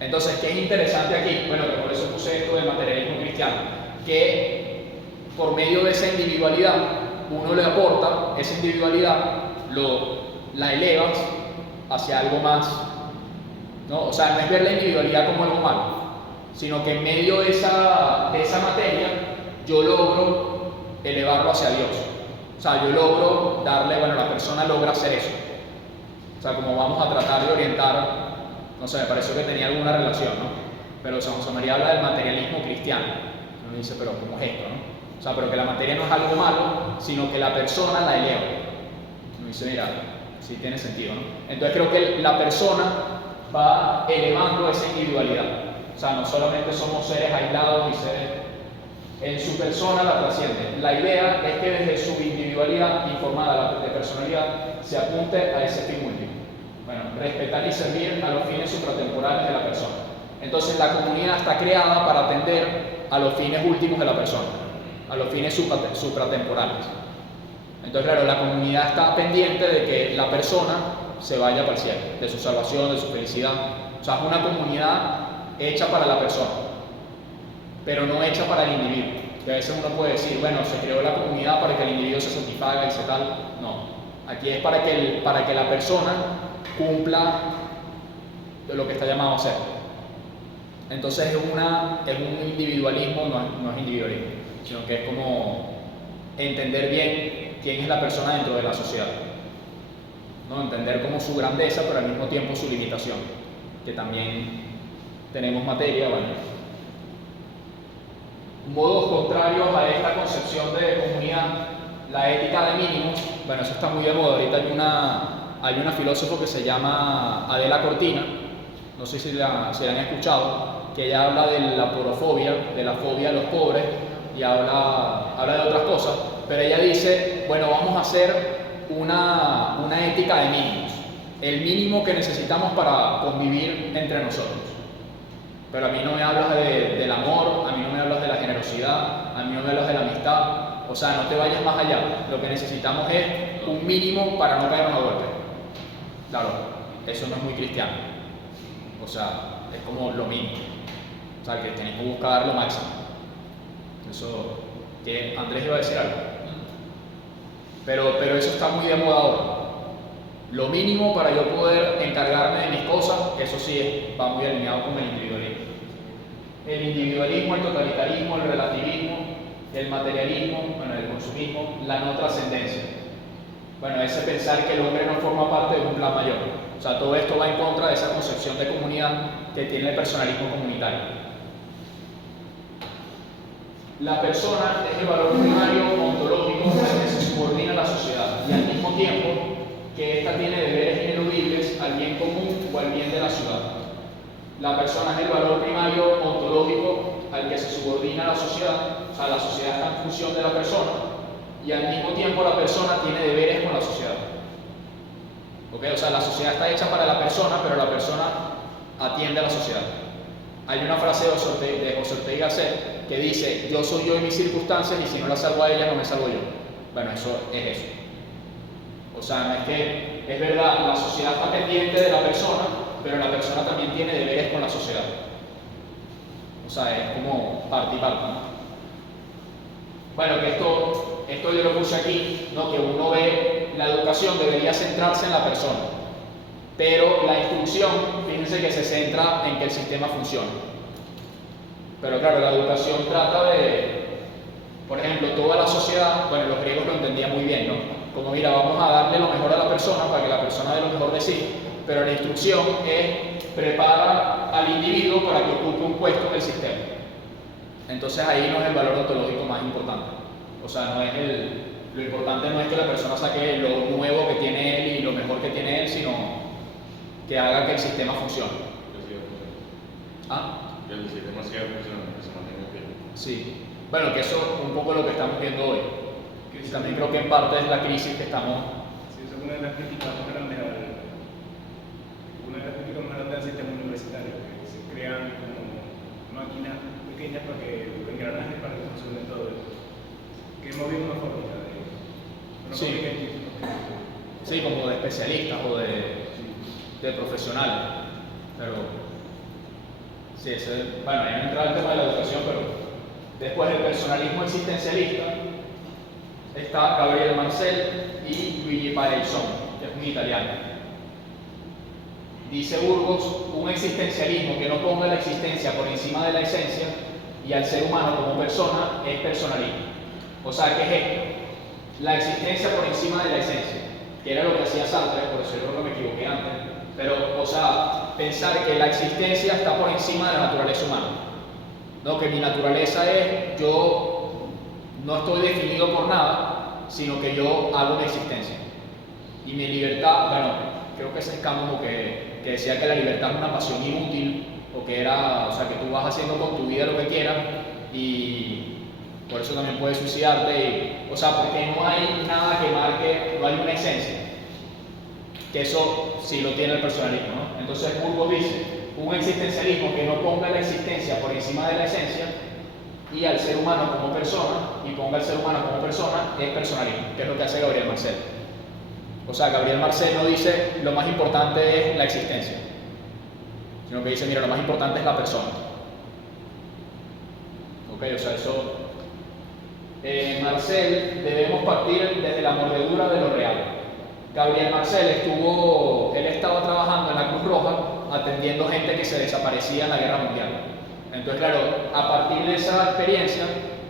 Entonces, ¿qué es interesante aquí? Bueno, que por eso puse esto del materialismo cristiano, que por medio de esa individualidad, uno le aporta esa individualidad, la elevas hacia algo más, ¿no? O sea, no es ver la individualidad como algo malo, sino que en medio de esa materia yo logro elevarlo hacia Dios. O sea, yo logro darle, bueno, la persona logra hacer eso. O sea, como vamos a tratar de orientar, no sé, me pareció que tenía alguna relación, ¿no? Pero San José María habla del materialismo cristiano. Uno dice, pero ¿cómo es esto, no? O sea, pero que la materia no es algo malo, sino que la persona la eleva. Uno dice, mira, sí tiene sentido, ¿no? Entonces creo que la persona va elevando esa individualidad. O sea, no solamente somos seres aislados y seres... En su persona la trasciende. La idea es que desde su individualidad informada de personalidad se apunte a ese fin último. Bueno, respetar y servir a los fines supratemporales de la persona. Entonces la comunidad está creada para atender a los fines últimos de la persona, a los fines supratemporales. Entonces, claro, la comunidad está pendiente de que la persona se vaya para el cielo, de su salvación, de su felicidad. O sea, es una comunidad hecha para la persona, pero no hecha para el individuo. Que a veces uno puede decir, bueno, se creó la comunidad para que el individuo se satisfaga y se tal. No, aquí es para que la persona cumpla lo que está llamado a ser. Entonces es un individualismo, no es individualismo, sino que es como entender bien quién es la persona dentro de la sociedad, ¿no? Entender como su grandeza, pero al mismo tiempo su limitación, que también tenemos materia, bueno. Modos contrarios a esta concepción de comunidad, la ética de mínimos. Bueno, eso está muy de moda. Ahorita hay una filósofa que se llama Adela Cortina, no sé si la han escuchado, que ella habla de la porofobia, de la fobia de los pobres, y habla de otras cosas, pero ella dice, bueno, vamos a hacer una ética de mínimos, el mínimo que necesitamos para convivir entre nosotros. Pero a mí no me hablas del amor, a mí no me hablas de la generosidad, a mí no me hablas de la amistad. O sea, no te vayas más allá. Lo que necesitamos es un mínimo para no caernos a golpe. Claro, eso no es muy cristiano. O sea, es como lo mínimo. O sea, que tenés que buscar lo máximo. Eso, que Andrés iba a decir algo. Pero eso está muy de moda ahora. Lo mínimo para yo poder encargarme de mis cosas, eso sí va muy alineado con el individualismo. el individualismo, el totalitarismo, el relativismo, el materialismo, bueno, el consumismo, la no trascendencia. Bueno, ese pensar que el hombre no forma parte de un plan mayor. O sea, todo esto va en contra de esa concepción de comunidad que tiene el personalismo comunitario. La persona es el valor primario ontológico al que se subordina a la sociedad y al mismo tiempo que ésta tiene deberes ineludibles al bien común o al bien de la ciudad. La persona es el valor primario ontológico al que se subordina a la sociedad, o sea, la sociedad está en función de la persona y al mismo tiempo la persona tiene deberes con la sociedad. ¿Okay? O sea, la sociedad está hecha para la persona, pero la persona atiende a la sociedad. Hay una frase de José Ortega y Gasset que dice: yo soy yo en mis circunstancias y si no la salvo a ella, no me salvo yo. Bueno, eso es eso. O sea, no es que, es verdad, la sociedad está pendiente de la persona, pero la persona también tiene deberes con la sociedad. O sea, es como parte y parte, ¿no? Bueno, que esto yo lo puse aquí, ¿no? Que uno ve, la educación debería centrarse en la persona, pero la instrucción, fíjense que se centra en que el sistema funcione. Pero claro, la educación trata de, por ejemplo, toda la sociedad, bueno, los griegos lo entendían muy bien, ¿no? Como mira, vamos a darle lo mejor a la persona para que la persona dé lo mejor de sí, pero la instrucción es prepara al individuo para que ocupe un puesto en el sistema. Entonces ahí no es el valor ontológico más importante. O sea, lo importante no es que la persona saque lo nuevo que tiene él y lo mejor que tiene él, sino que haga que el sistema funcione. ¿Ah? Que el sistema siga funcionando, que se mantenga bien. Sí. Bueno, que eso es un poco lo que estamos viendo hoy. Y también creo que en parte es la crisis que estamos... Sí, eso es una de las críticas más grandes al sistema universitario, que se crean como máquinas pequeñas para que engranajes para que funcione todo eso. Que hemos visto una fórmula de Sí. Sí, como de especialistas o de profesionales. Pero sí, bueno, ahí no entra el tema de la educación, pero después del personalismo existencialista está Gabriel Marcel y Luigi Pareison, que es un italiano. Dice Burgos: un existencialismo que no ponga la existencia por encima de la esencia y al ser humano como persona es personalismo. O sea, ¿qué es esto? La existencia por encima de la esencia, que era lo que hacía Sartre, por eso yo creo que me equivoqué antes. Pero, o sea, pensar que la existencia está por encima de la naturaleza humana. No, que mi naturaleza es, yo no estoy definido por nada, sino que yo hago una existencia. Y mi libertad, bueno, creo que ese es Camus que decía que la libertad es una pasión inútil, o que era, o sea, que tú vas haciendo con tu vida lo que quieras y por eso también puedes suicidarte, o sea, porque no hay nada que marque, no hay una esencia, que eso sí lo tiene el personalismo, ¿no? Entonces Burgos dice: un existencialismo que no ponga la existencia por encima de la esencia y al ser humano como persona, y ponga al ser humano como persona, es personalismo, que es lo que hace Gabriel Marcel. O sea, Gabriel Marcel no dice lo más importante es la existencia, sino que dice, mira, lo más importante es la persona. Ok, o sea, eso... Marcel, debemos partir desde la mordedura de lo real. Gabriel Marcel él estaba trabajando en la Cruz Roja atendiendo gente que se desaparecía en la Guerra Mundial. Entonces, claro, a partir de esa experiencia,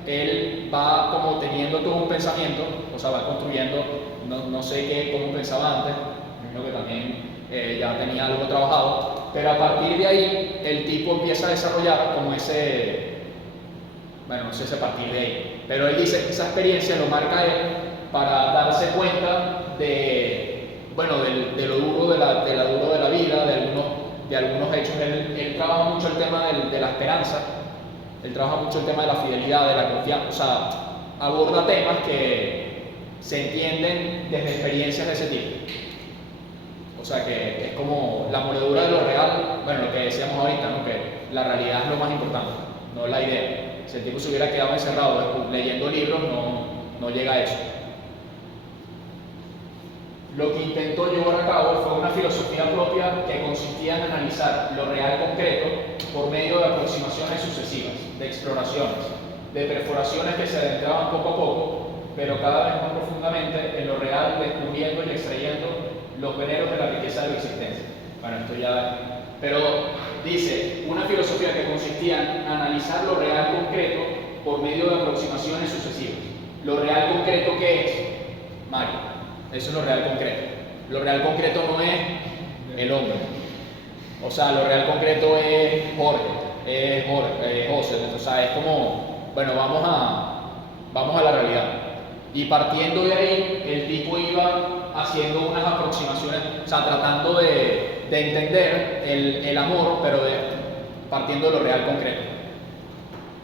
él va como teniendo todo un pensamiento, o sea, va construyendo, no sé cómo pensaba antes, creo que también ya tenía algo trabajado, pero a partir de ahí, el tipo empieza a desarrollar como bueno, no sé si a partir de ahí, pero él dice que esa experiencia lo marca él para darse cuenta de lo duro de la vida, de algunos hechos. Él trabaja mucho el tema de la esperanza, él trabaja mucho el tema de la fidelidad, de la confianza, o sea, aborda temas que se entienden desde experiencias de ese tipo. O sea, que es como la mordedura de lo real, bueno, lo que decíamos ahorita, ¿no? Que la realidad es lo más importante, no la idea. Si el tipo se hubiera quedado encerrado leyendo libros, no llega a eso. Lo que intentó llevar a cabo fue una filosofía propia que consistía en analizar lo real concreto por medio de aproximaciones sucesivas, de exploraciones, de perforaciones que se adentraban poco a poco, pero cada vez más profundamente en lo real, descubriendo y extrayendo los veneros de la riqueza de la existencia. Bueno, esto ya... Pero dice, una filosofía que consistía en analizar lo real concreto por medio de aproximaciones sucesivas. ¿Lo real concreto qué es? Mario. Eso es lo real concreto. Lo real concreto no es el hombre. O sea, lo real concreto es José. O sea, es como, bueno, vamos a la realidad. Y partiendo de ahí, el tipo iba haciendo unas aproximaciones, o sea, tratando de entender el amor, pero partiendo de lo real concreto.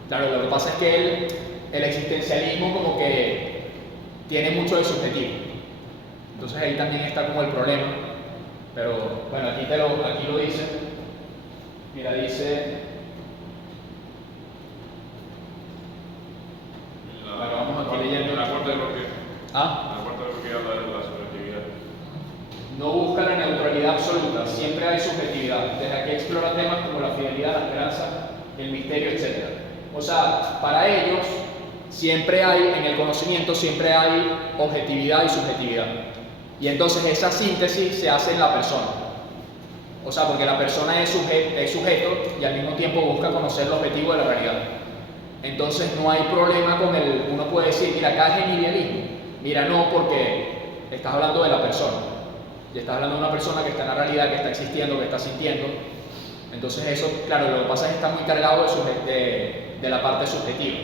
Claro, lo que pasa es que el existencialismo como que tiene mucho de subjetivo. Entonces ahí también está como el problema. Pero bueno, aquí lo dice. Mira, dice. Bueno, vamos aquí leyendo. La cuarta de lo que. ¿Ah? La cuarta de lo que habla de la subjetividad. No busca la neutralidad absoluta, siempre hay subjetividad. Desde aquí explora temas como la fidelidad, la esperanza, el misterio, etc. O sea, para ellos siempre hay, en el conocimiento siempre hay objetividad y subjetividad. Y entonces esa síntesis se hace en la persona. O sea, porque la persona es sujeto y al mismo tiempo busca conocer el objetivo de la realidad. Entonces no hay problema con uno puede decir, mira, acá es el idealismo. Mira, no, porque estás hablando de la persona. Y estás hablando de una persona que está en la realidad, que está existiendo, que está sintiendo. Entonces eso, claro, lo que pasa es que está muy cargado de la parte subjetiva.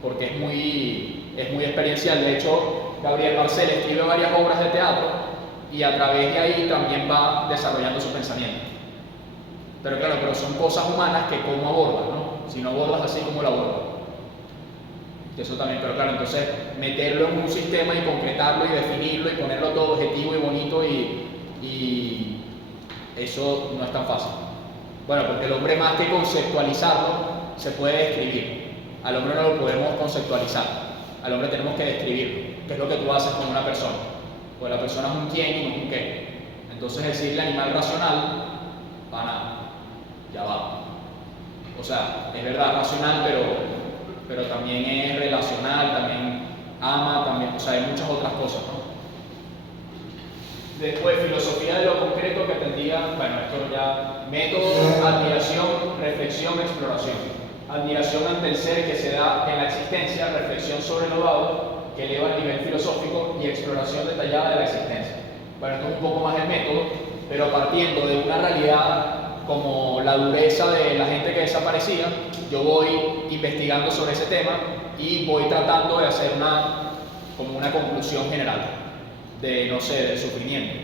Porque es muy experiencial. De hecho, Gabriel Marcel escribe varias obras de teatro y a través de ahí también va desarrollando su pensamiento. Pero claro, son cosas humanas que cómo abordas, ¿no? Si no abordas así, ¿cómo lo abordas? Eso también, pero claro, entonces meterlo en un sistema y concretarlo y definirlo y ponerlo todo objetivo y bonito y eso no es tan fácil. Bueno, porque el hombre más que conceptualizarlo se puede describir. Al hombre no lo podemos conceptualizar, al hombre tenemos que describirlo, que es lo que tú haces con una persona. Pues la persona es un quién y no es un qué. Entonces decirle animal racional, para nada, ya va. O sea, es verdad racional, pero también es relacional, también ama, también, o sea, hay muchas otras cosas, ¿no? Después, filosofía de lo concreto que tendría, bueno, esto ya, método, admiración, reflexión, exploración. Admiración ante el ser que se da en la existencia, reflexión sobre lo dado, que eleva el nivel filosófico y exploración detallada de la existencia. Bueno, esto es un poco más el método, pero partiendo de una realidad como la dureza de la gente que desaparecía, yo voy investigando sobre ese tema y voy tratando de hacer como una conclusión general del sufrimiento.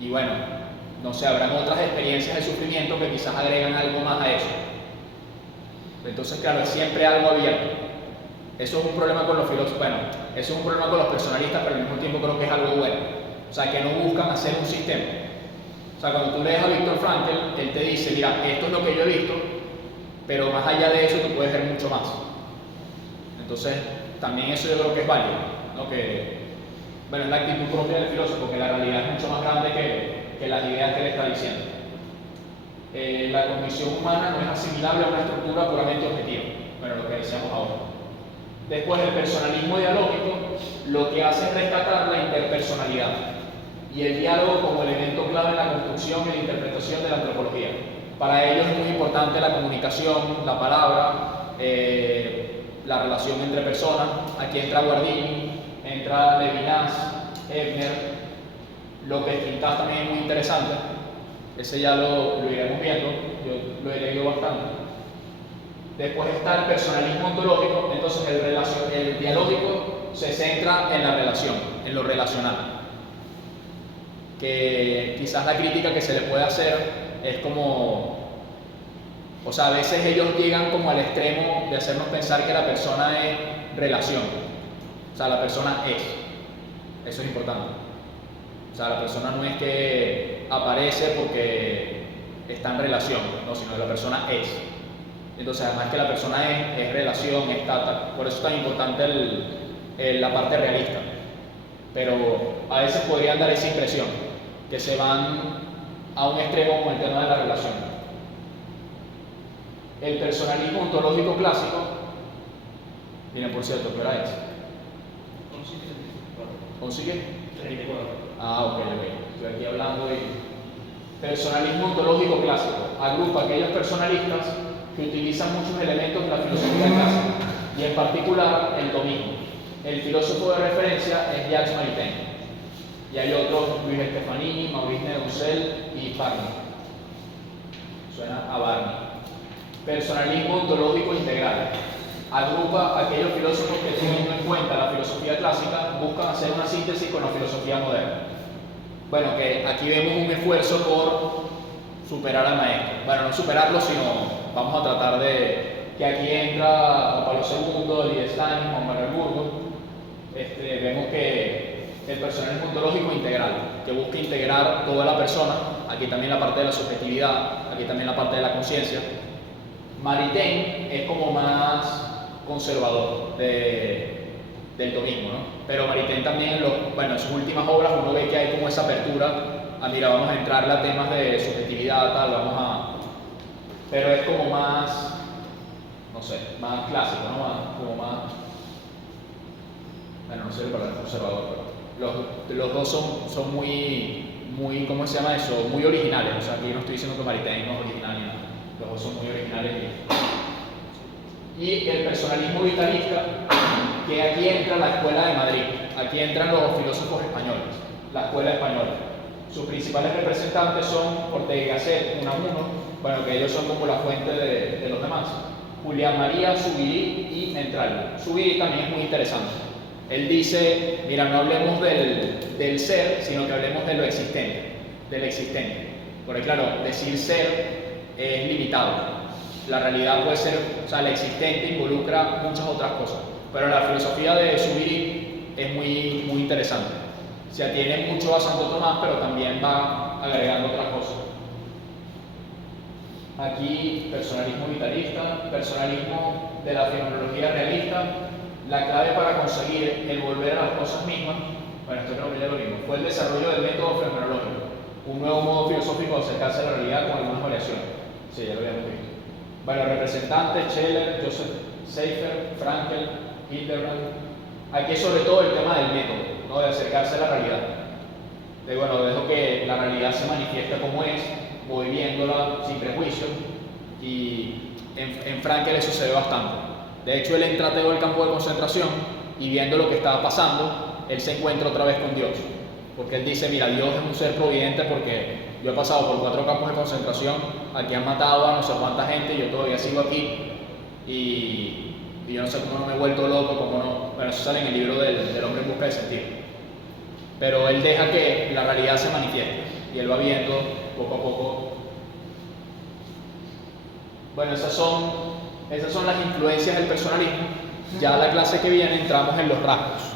Y bueno, no sé, habrán otras experiencias de sufrimiento que quizás agregan algo más a eso. Entonces, claro, es siempre algo abierto. Eso es un problema con los filósofos, bueno, eso es un problema con los personalistas, pero al mismo tiempo creo que es algo bueno. O sea, que no buscan hacer un sistema. O sea, cuando tú lees a Viktor Frankl, él te dice, mira, esto es lo que yo he visto, pero más allá de eso tú puedes ver mucho más. Entonces, también eso yo creo que es válido, ¿no? Bueno, es la actitud propia del filósofo, que la realidad es mucho más grande que las ideas que él está diciendo. La condición humana no es asimilable a una estructura puramente objetiva. Bueno, lo que decíamos ahora. Después, el personalismo dialógico lo que hace es rescatar la interpersonalidad y el diálogo como elemento clave en la construcción y la interpretación de la antropología. Para ellos es muy importante la comunicación, la palabra, la relación entre personas. Aquí entra Guardini, entra Levinas, Ebner, López Quintás también es muy interesante. Ese ya lo iremos viendo, yo lo he leído bastante. Después está el personalismo ontológico, entonces el dialógico se centra en la relación, en lo relacional. Que quizás la crítica que se le puede hacer es como, o sea, a veces ellos llegan como al extremo de hacernos pensar que la persona es relación. O sea, la persona es. Eso es importante. O sea, la persona no es que aparece porque está en relación, no, sino que la persona es. Entonces, además que la persona es relación, es tal. Por eso es tan importante la parte realista. Pero a veces podrían dar esa impresión, que se van a un extremo con el tema de la relación. El personalismo ontológico clásico, miren, por cierto, ¿qué hora es? 11. ¿11 qué? 34. Ah, ok. Estoy aquí hablando y Personalismo ontológico clásico. Agrupa aquellos personalistas que utilizan muchos elementos de la filosofía clásica, y en particular el dominio. El filósofo de referencia es Jacques Maritain. Y hay otros, Luis Stefanini, Maurice Neuchel y Barney. Suena a Barney. Personalismo ontológico integral. Agrupa a aquellos filósofos que, teniendo en cuenta la filosofía clásica, buscan hacer una síntesis con la filosofía moderna. Bueno, que aquí vemos un esfuerzo por superar al maestro. Bueno, no superarlo, sino vamos a tratar de que aquí entra Juan Pablo II, Liechtenstein, Juan Manuel Burgos. Vemos que el personalismo ontológico integral, que busca integrar toda la persona, aquí también la parte de la subjetividad, aquí también la parte de la conciencia. Maritain es como más conservador del tomismo, ¿no? Pero Maritain también en sus últimas obras uno ve que hay como esa apertura a, mira, vamos a entrar a temas de subjetividad, tal, pero es como más, no sé, más clásico, ¿no? Como más, bueno, no sé la palabra conservador, pero los dos son muy, ¿cómo se llama eso? Muy originales. O sea, aquí no estoy diciendo que Maritain no es original ni nada. Los dos son muy originales. Y el personalismo vitalista, que aquí entra la Escuela de Madrid. Aquí entran los filósofos españoles, la Escuela española. Sus principales representantes son Ortega y Gasset, Unamuno, bueno, que ellos son como la fuente de los demás. Julián María, Zubiri y Entralli. Zubiri también es muy interesante. Él dice, mira, no hablemos del ser, sino que hablemos de lo existente, del existente. Porque claro, decir ser es limitado. La realidad puede ser, o sea, el existente involucra muchas otras cosas. Pero la filosofía de Zubiri es muy interesante. Se atiene mucho a Santo Tomás, pero también va agregando otras cosas. Aquí, personalismo vitalista, personalismo de la fenomenología realista. La clave para conseguir el volver a las cosas mismas, bueno, esto creo que ya lo vimos, fue el desarrollo del método fenomenológico, un nuevo modo filosófico de acercarse a la realidad con algunas variaciones. Sí, ya lo habíamos visto. Bueno, representantes, Scheler, Joseph Seifer, Frankel, Hildebrand. Aquí es sobre todo el tema del método, ¿no? De acercarse a la realidad. Dejo que la realidad se manifiesta como es, voy viéndola sin prejuicio, y en Frankel eso se ve bastante. De hecho, él entra a todo el campo de concentración y viendo lo que estaba pasando, él se encuentra otra vez con Dios. Porque él dice, mira, Dios es un ser providente porque yo he pasado por 4 campos de concentración, aquí han matado a no sé cuánta gente y yo todavía sigo aquí. Y yo no sé cómo no me he vuelto loco, cómo no. Bueno, eso sale en el libro del hombre en busca de sentido. Pero él deja que la realidad se manifieste y él va viendo poco a poco. Bueno, esas son las influencias del personalismo. Ya la clase que viene entramos en los rasgos.